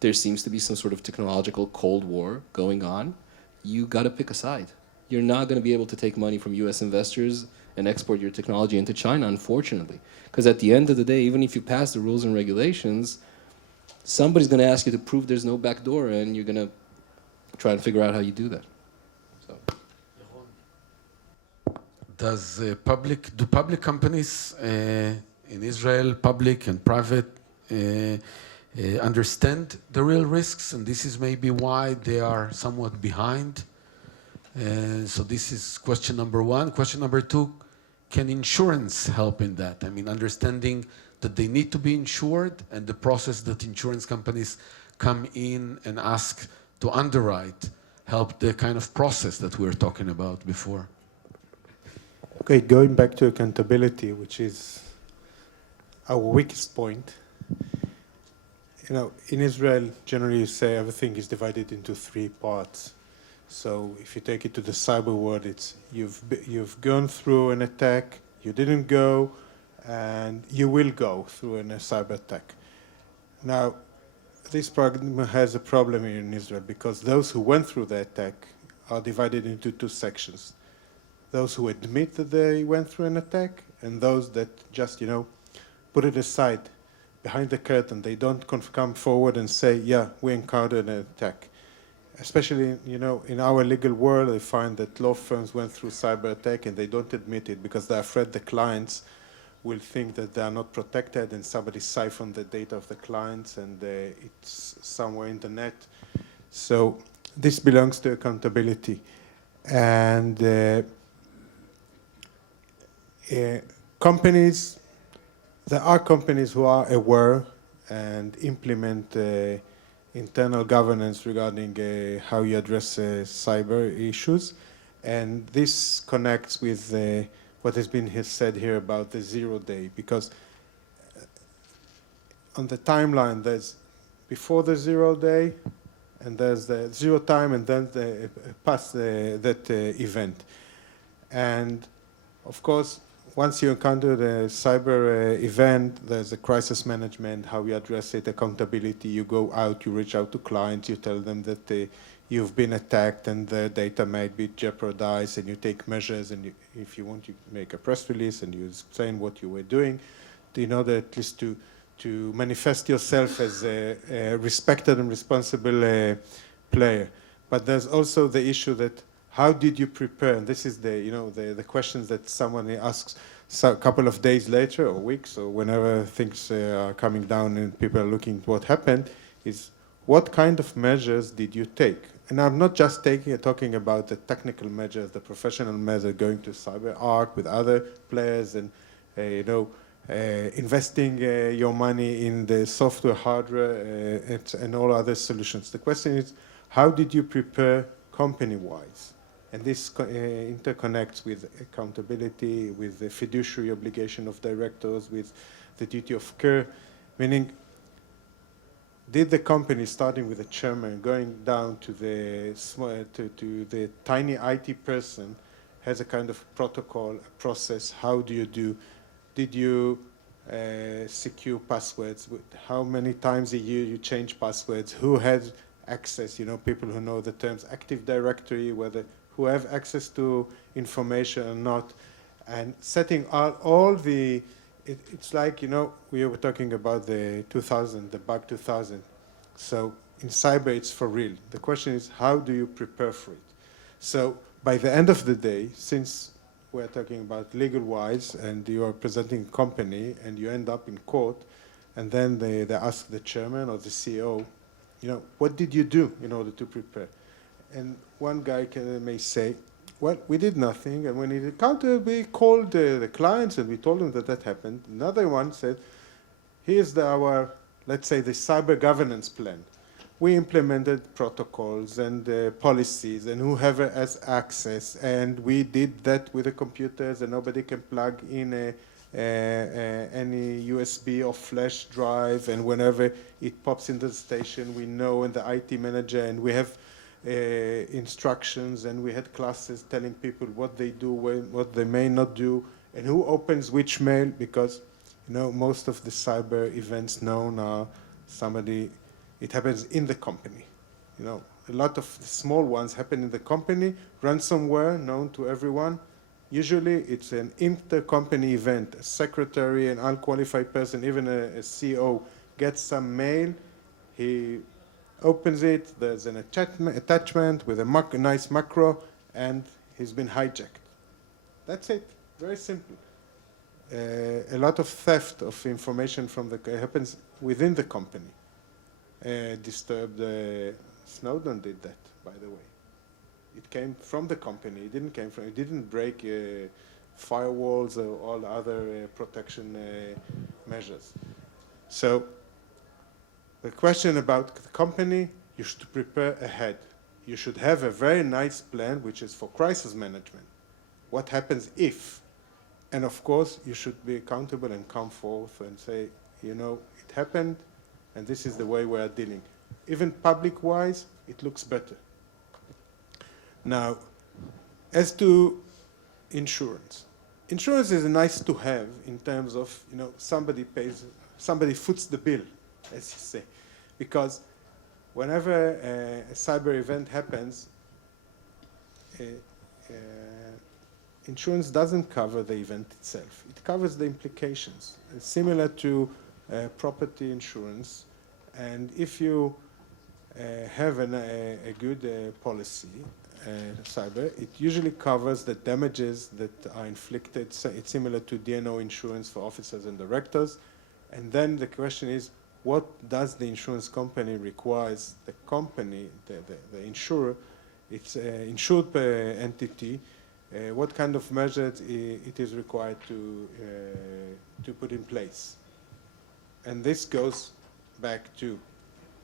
there seems to be some sort of technological Cold War going on. You got to pick a side. You're not going to be able to take money from US investors and export your technology into China, unfortunately. Because at the end of the day, even if you pass the rules and regulations, somebody's going to ask you to prove there's no back door, and you're going to try and figure out how you do that. So. Do public companies in Israel, public and private, understand the real risks, and this is maybe why they are somewhat behind? So this is question number one. Question number two, can insurance help in that? I mean, understanding that they need to be insured and the process that insurance companies come in and ask to underwrite help the kind of process that we were talking about before. Okay, going back to accountability, which is our weakest point. In Israel, generally you say everything is divided into three parts. So if you take it to the cyber world, it's you've gone through an attack, you didn't go, and you will go through a cyber attack. Now, this program has a problem here in Israel because those who went through the attack are divided into two sections. Those who admit that they went through an attack, and those that just, put it aside behind the curtain. They don't come forward and say, yeah, we encountered an attack. Especially, in our legal world, I find that law firms went through cyber attack and they don't admit it because they're afraid the clients will think that they are not protected and somebody siphoned the data of the clients and it's somewhere in the net. So this belongs to accountability. And companies, there are companies who are aware and implement internal governance regarding how you address cyber issues. And this connects with what has been said here about the 0 day, because on the timeline there's before the 0 day, and there's the 0 time, and then past that event. And of course, once you encounter the cyber event, there's a crisis management, how you address it, accountability. You go out, you reach out to clients, you tell them that you've been attacked and the data might be jeopardized, and you take measures, and if you want, you make a press release and you explain what you were doing in order at least to manifest yourself as a respected and responsible player. But there's also the issue that how did you prepare? And this is the questions that someone asks a couple of days later or weeks or whenever things are coming down and people are looking at what happened, is what kind of measures did you take? And I'm not just talking about the technical measures, the professional measures, going to CyberArk with other players and investing your money in the software, hardware, and all other solutions. The question is, how did you prepare company-wise? And this interconnects with accountability, with the fiduciary obligation of directors, with the duty of care, meaning, did the company, starting with the chairman, going down to the to the tiny IT person, has a kind of protocol, a process? How do you do? Did you secure passwords? How many times a year you change passwords? Who has access? You know, people who know the terms Active Directory, who have access to information or not, and setting out all the. It's like, you know, we were talking about the 2000, the bug 2000. So in cyber, it's for real. The question is, how do you prepare for it? So by the end of the day, since we're talking about legal-wise, and you are presenting a company, and you end up in court, and then they ask the chairman or the CEO, you know, what did you do in order to prepare? And one guy may say, well, we did nothing, and when it encountered, we called the clients, and we told them that happened. Another one said, here's our, let's say, the cyber governance plan. We implemented protocols and policies, and whoever has access, and we did that with the computers, and nobody can plug in any USB or flash drive, and whenever it pops into the station, we know, and the IT manager, and we have instructions, and we had classes telling people what they do, what they may not do, and who opens which mail, because, you know, most of the cyber events known are it happens in the company. You know, a lot of the small ones happen in the company. Ransomware, known to everyone. Usually it's an inter-company event. A secretary, an unqualified person, even a CEO gets some mail. He opens it, there's an attachment with a nice macro, and he's been hijacked. That's it, very simple. A lot of theft of information happens within the company. Snowden did that, by the way. It came from the company. It didn't break firewalls or all other protection measures. So the question about the company, you should prepare ahead. You should have a very nice plan, which is for crisis management. What happens if? And of course, you should be accountable and come forth and say, you know, it happened, and this is the way we are dealing. Even public-wise, it looks better. Now, as to insurance. Insurance is nice to have in terms of, you know, somebody foots the bill, as you say. Because whenever a cyber event happens, insurance doesn't cover the event itself. It covers the implications. It's similar to property insurance. And if you have a good policy, cyber, it usually covers the damages that are inflicted. So it's similar to D&O insurance for officers and directors. And then the question is, what does the insurance company requires the company, the insurer, it's insured entity, what kind of measures it is required to put in place. And this goes back to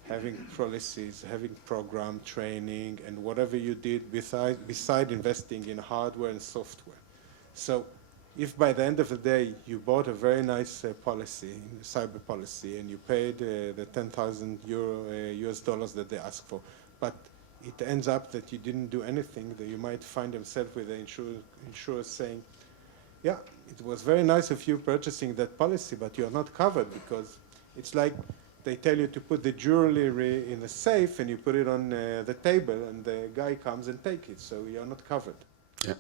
having policies, having program training, and whatever you did beside investing in hardware and software. So if by the end of the day you bought a very nice policy, cyber policy, and you paid the 10,000 US dollars that they asked for, but it ends up that you didn't do anything, that you might find yourself with the insurer saying, yeah, it was very nice of you purchasing that policy, but you're not covered, because it's like they tell you to put the jewelry in a safe, and you put it on the table, and the guy comes and takes it, so you're not covered. Yeah.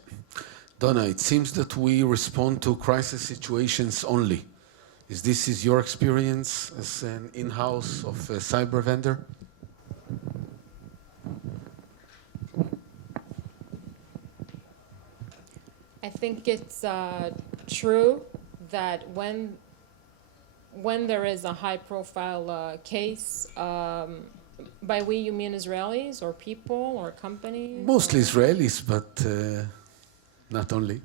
Donna, it seems that we respond to crisis situations only. Is this your experience as an in-house of a cyber vendor? I think it's true that when there is a high-profile case, by we you mean Israelis or people or companies? Mostly Israelis, but not only.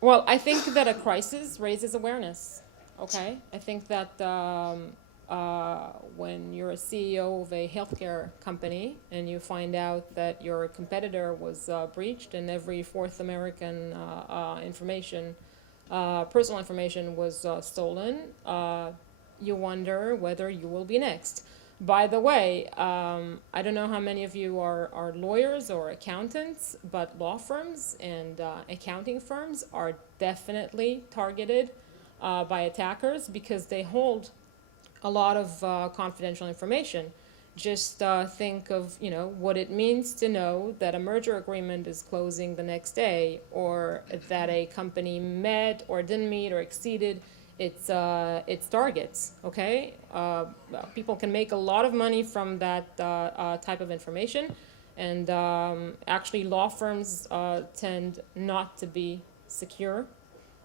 Well, I think that a crisis raises awareness. Okay, I think that when you're a CEO of a healthcare company and you find out that your competitor was breached and every fourth American personal information was stolen, you wonder whether you will be next. By the way, I don't know how many of you are lawyers or accountants, but law firms and accounting firms are definitely targeted by attackers because they hold a lot of confidential information. Just think of what it means to know that a merger agreement is closing the next day, or that a company met or didn't meet or exceeded its targets. Okay, people can make a lot of money from that type of information, and actually law firms tend not to be secure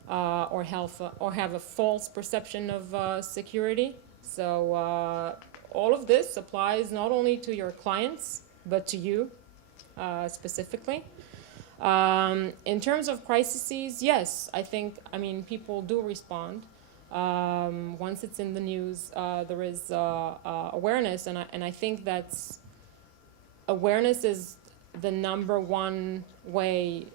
or have a false perception of security. So all of this applies not only to your clients, but to you specifically. In terms of crises, yes, I mean, people do respond. Once it's in the news, there is awareness, and I think that's awareness is the number one way.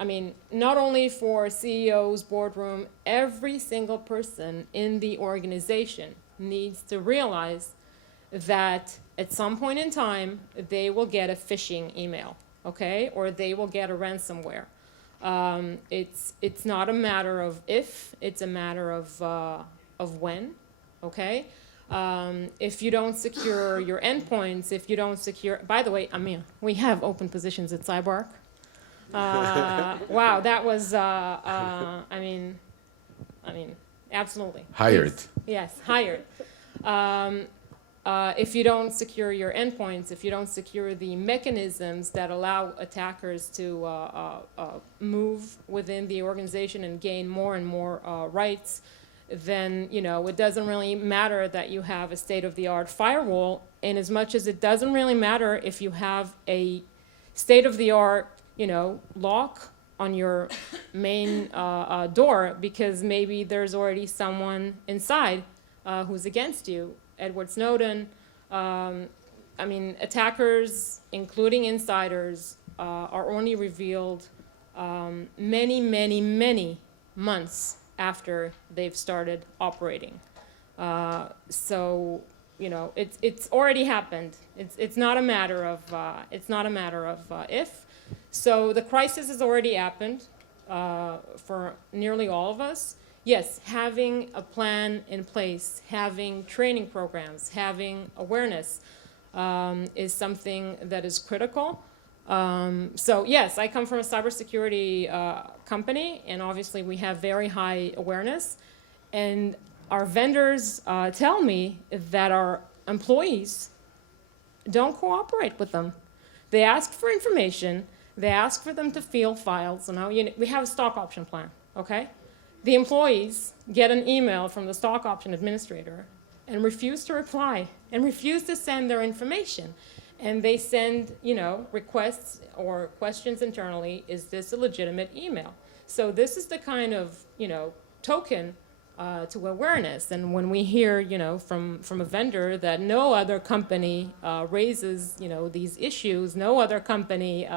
I mean, not only for CEOs, boardroom, every single person in the organization needs to realize that at some point in time, they will get a phishing email, okay? Or they will get a ransomware. It's not a matter of if, it's a matter of when, okay? If you don't secure your endpoints, if you don't secure, by the way, Amir, we have open positions at CyberArk. Wow, that was, I mean, absolutely. Hired. Please. Yes, hired. If you don't secure your endpoints, if you don't secure the mechanisms that allow attackers to move within the organization and gain more and more rights, then it doesn't really matter that you have a state-of-the-art firewall, in as much as it doesn't really matter if you have a state-of-the-art lock on your main door, because maybe there's already someone inside who's against you. Edward Snowden, I mean, attackers, including insiders, are only revealed many, many, many months after they've started operating. So, it's already happened. It's not a matter of if. So the crisis has already happened for nearly all of us. Yes, having a plan in place, having training programs, having awareness is something that is critical. So yes, I come from a cybersecurity company, and obviously we have very high awareness. And our vendors tell me that our employees don't cooperate with them. They ask for information. They ask for them to fill files. So now we have a stock option plan, okay? The employees get an email from the stock option administrator and refuse to reply and refuse to send their information. And they send, requests or questions internally, is this a legitimate email? So this is the kind of, token to awareness. And when we hear, from a vendor that no other company raises, these issues, no other company,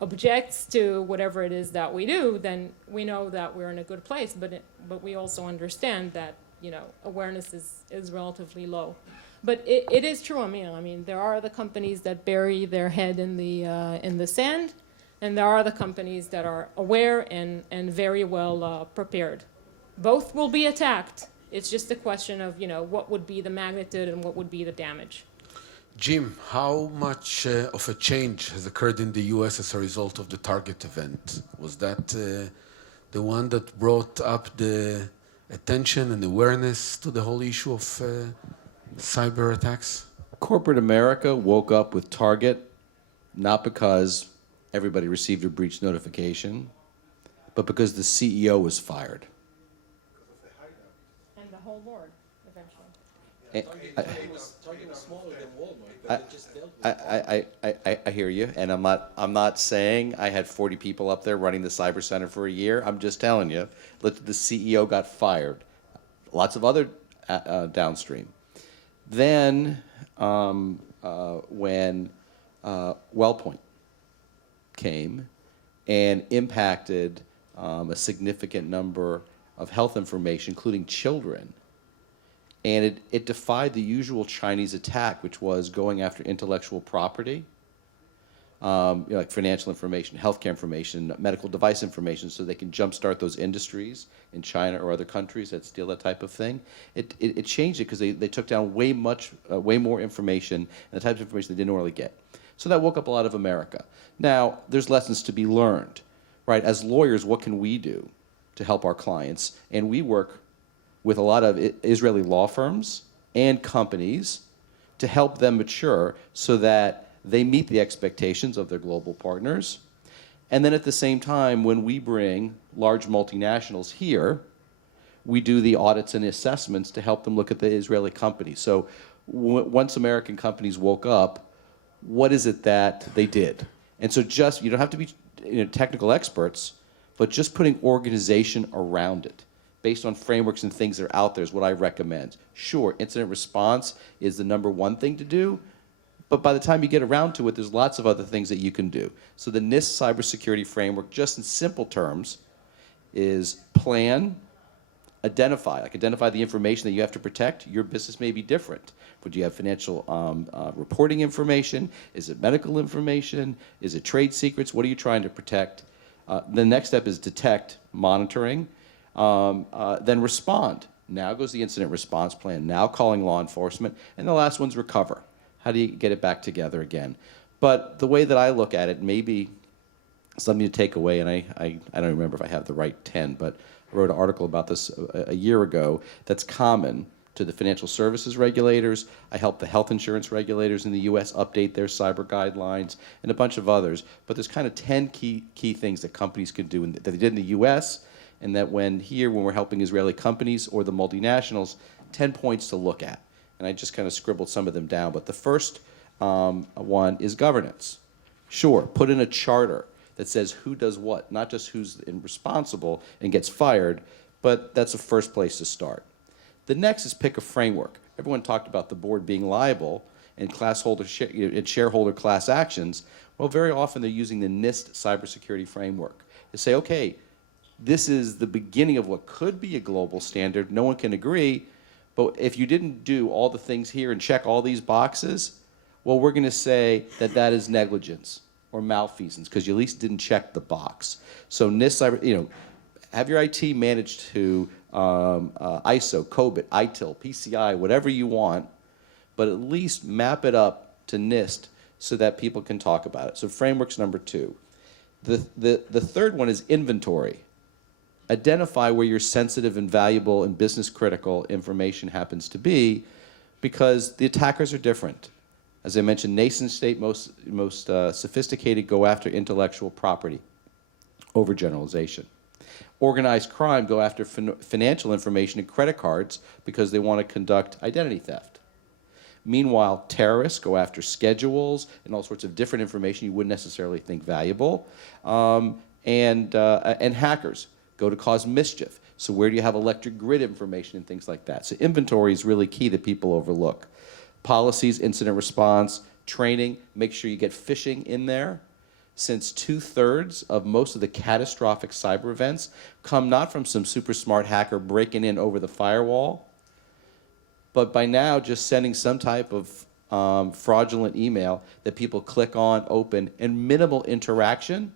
objects to whatever it is that we do, then we know that we're in a good place. But we also understand that awareness is relatively low. But it is true, Amir. I mean, there are the companies that bury their head in the sand, and there are the companies that are aware and very well prepared. Both will be attacked. It's just a question of what would be the magnitude and what would be the damage. Jim, how much of a change has occurred in the U.S. as a result of the Target event? Was that the one that brought up the attention and awareness to the whole issue of cyber attacks? Corporate America woke up with Target, not because everybody received a breach notification, but because the CEO was fired. And the whole board, eventually. Target was smaller than Walmart, but it just dealt with I hear you, and I'm not saying I had 40 people up there running the cyber center for a year. I'm just telling you, the CEO got fired. Lots of other downstream. Then when WellPoint came and impacted a significant number of health information, including children, and it defied the usual Chinese attack, which was going after intellectual property, like financial information, healthcare information, medical device information, so they can jumpstart those industries in China or other countries that steal that type of thing. It changed it because they took down way more information and the types of information they didn't really get. So that woke up a lot of America. Now, there's lessons to be learned, right? As lawyers, what can we do to help our clients? And we work with a lot of Israeli law firms and companies to help them mature so that they meet the expectations of their global partners. And then at the same time, when we bring large multinationals here, we do the audits and assessments to help them look at the Israeli companies. So once American companies woke up, what is it that they did? And so you don't have to be technical experts, but just putting organization around it, based on frameworks and things that are out there, is what I recommend. Sure, incident response is the #1 thing to do, but by the time you get around to it, there's lots of other things that you can do. So the NIST cybersecurity framework, just in simple terms, is plan, identify the information that you have to protect. Your business may be different. But do you have financial reporting information? Is it medical information? Is it trade secrets? What are you trying to protect? The next step is detect, monitoring. Then respond. Now goes the incident response plan, now calling law enforcement, and the last one's recover. How do you get it back together again? But the way that I look at it, maybe something to take away, and I don't remember if I have the right 10, but I wrote an article about this a year ago that's common to the financial services regulators. I help the health insurance regulators in the US update their cyber guidelines and a bunch of others. But there's kind of 10 key things that companies can do that they did in the US, and that when we're helping Israeli companies or the multinationals, 10 points to look at. And I just kind of scribbled some of them down. But the first one is governance. Sure, put in a charter that says who does what, not just who's responsible and gets fired, but that's a first place to start. The next is pick a framework. Everyone talked about the board being liable and shareholder class actions. Well, very often they're using the NIST cybersecurity framework to say, okay, this is the beginning of what could be a global standard. No one can agree, but if you didn't do all the things here and check all these boxes, well, we're going to say that is negligence or malfeasance because you at least didn't check the box. So NIST cyber, have your IT managed to ISO, COBIT, ITIL, PCI, whatever you want, but at least map it up to NIST so that people can talk about it. So framework's #2. The third one is inventory. Identify where your sensitive and valuable and business critical information happens to be, because the attackers are different. As I mentioned, nation state most sophisticated go after intellectual property, overgeneralization. Organized crime go after financial information and credit cards because they want to conduct identity theft. Meanwhile, terrorists go after schedules and all sorts of different information you wouldn't necessarily think valuable. And hackers go to cause mischief. So where do you have electric grid information and things like that? So inventory is really key that people overlook. Policies, incident response, training, make sure you get phishing in there. Since 2/3 of most of the catastrophic cyber events come not from some super smart hacker breaking in over the firewall, but by now just sending some type of fraudulent email that people click on, open, and minimal interaction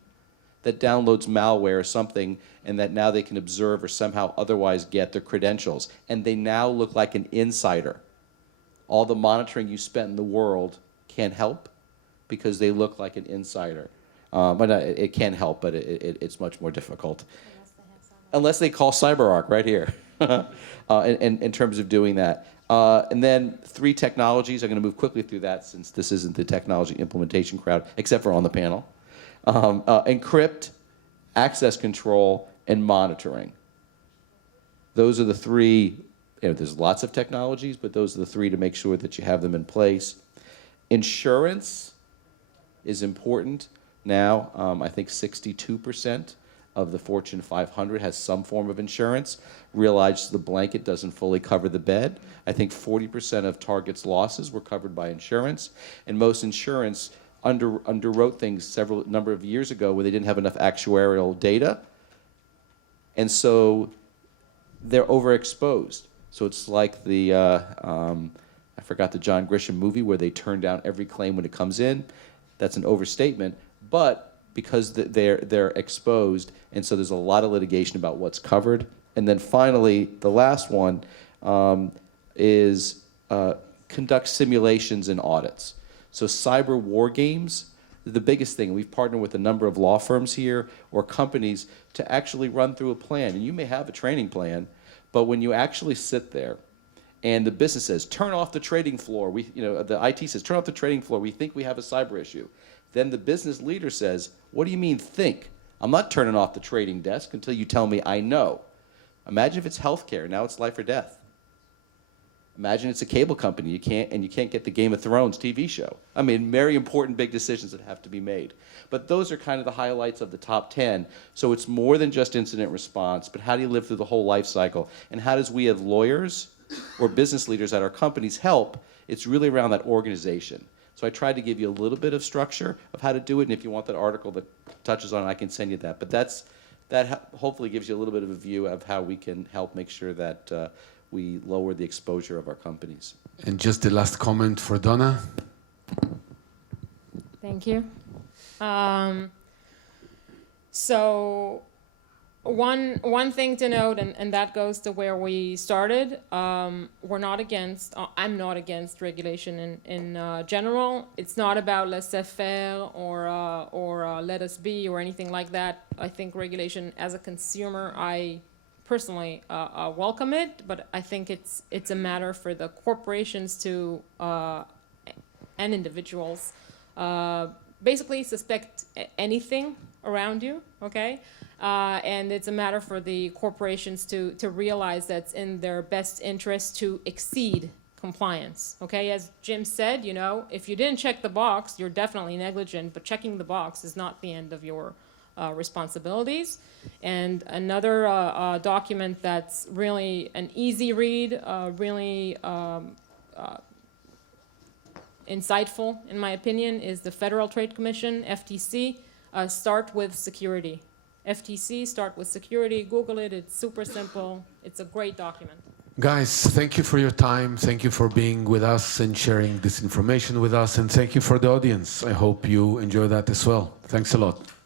that downloads malware or something, and that now they can observe or somehow otherwise get their credentials. And they now look like an insider. All the monitoring you spent in the world can't help because they look like an insider. But it can help, but it's much more difficult. Unless they call CyberArk right here in terms of doing that. And then 3 technologies. I'm going to move quickly through that since this isn't the technology implementation crowd, except for on the panel. Encrypt, access control, and monitoring. Those are the 3 there's lots of technologies, but those are the three to make sure that you have them in place. Insurance is important now. I think 62% of the Fortune 500 has some form of insurance. Realize the blanket doesn't fully cover the bed. I think 40% of Target's losses were covered by insurance, and most insurance underwrote things number of years ago where they didn't have enough actuarial data, and so they're overexposed. So it's like the I forgot the John Grisham movie where they turn down every claim when it comes in. That's an overstatement, but because they're exposed, and so there's a lot of litigation about what's covered. And then finally, the last one is conduct simulations and audits. So cyber war games, the biggest thing. We've partnered with a number of law firms here or companies to actually run through a plan. And you may have a training plan, but when you actually sit there and the business says, turn off the trading floor, the IT says, turn off the trading floor, we think we have a cyber issue. Then the business leader says, what do you mean think? I'm not turning off the trading desk until you tell me I know. Imagine if it's healthcare, now it's life or death. Imagine it's a cable company, you can't get the Game of Thrones TV show. I mean, very important big decisions that have to be made. But those are kind of the highlights of the top 10. So it's more than just incident response, but how do you live through the whole life cycle? And how does we as lawyers or business leaders at our companies help? It's really around that organization. So I tried to give you a little bit of structure of how to do it, and if you want that article that touches on it, I can send you that. But that hopefully gives you a little bit of a view of how we can help make sure that we lower the exposure of our companies. And just the last comment for Donna. Thank you. So one thing to note, and that goes to where we started, we're not against, I'm not against regulation in general. It's not about laissez-faire or let us be or anything like that. I think regulation as a consumer, I personally welcome it, but I think it's a matter for the corporations to and individuals basically suspect anything around you, okay? And it's a matter for the corporations to realize that's in their best interest to exceed compliance, okay? As Jim said, if you didn't check the box, you're definitely negligent, but checking the box is not the end of your responsibilities. And another document that's really an easy read, really insightful, in my opinion, is the Federal Trade Commission, FTC. Start with security. FTC, start with security. Google it. It's super simple. It's a great document. Guys, thank you for your time. Thank you for being with us and sharing this information with us. And thank you for the audience. I hope you enjoy that as well. Thanks a lot.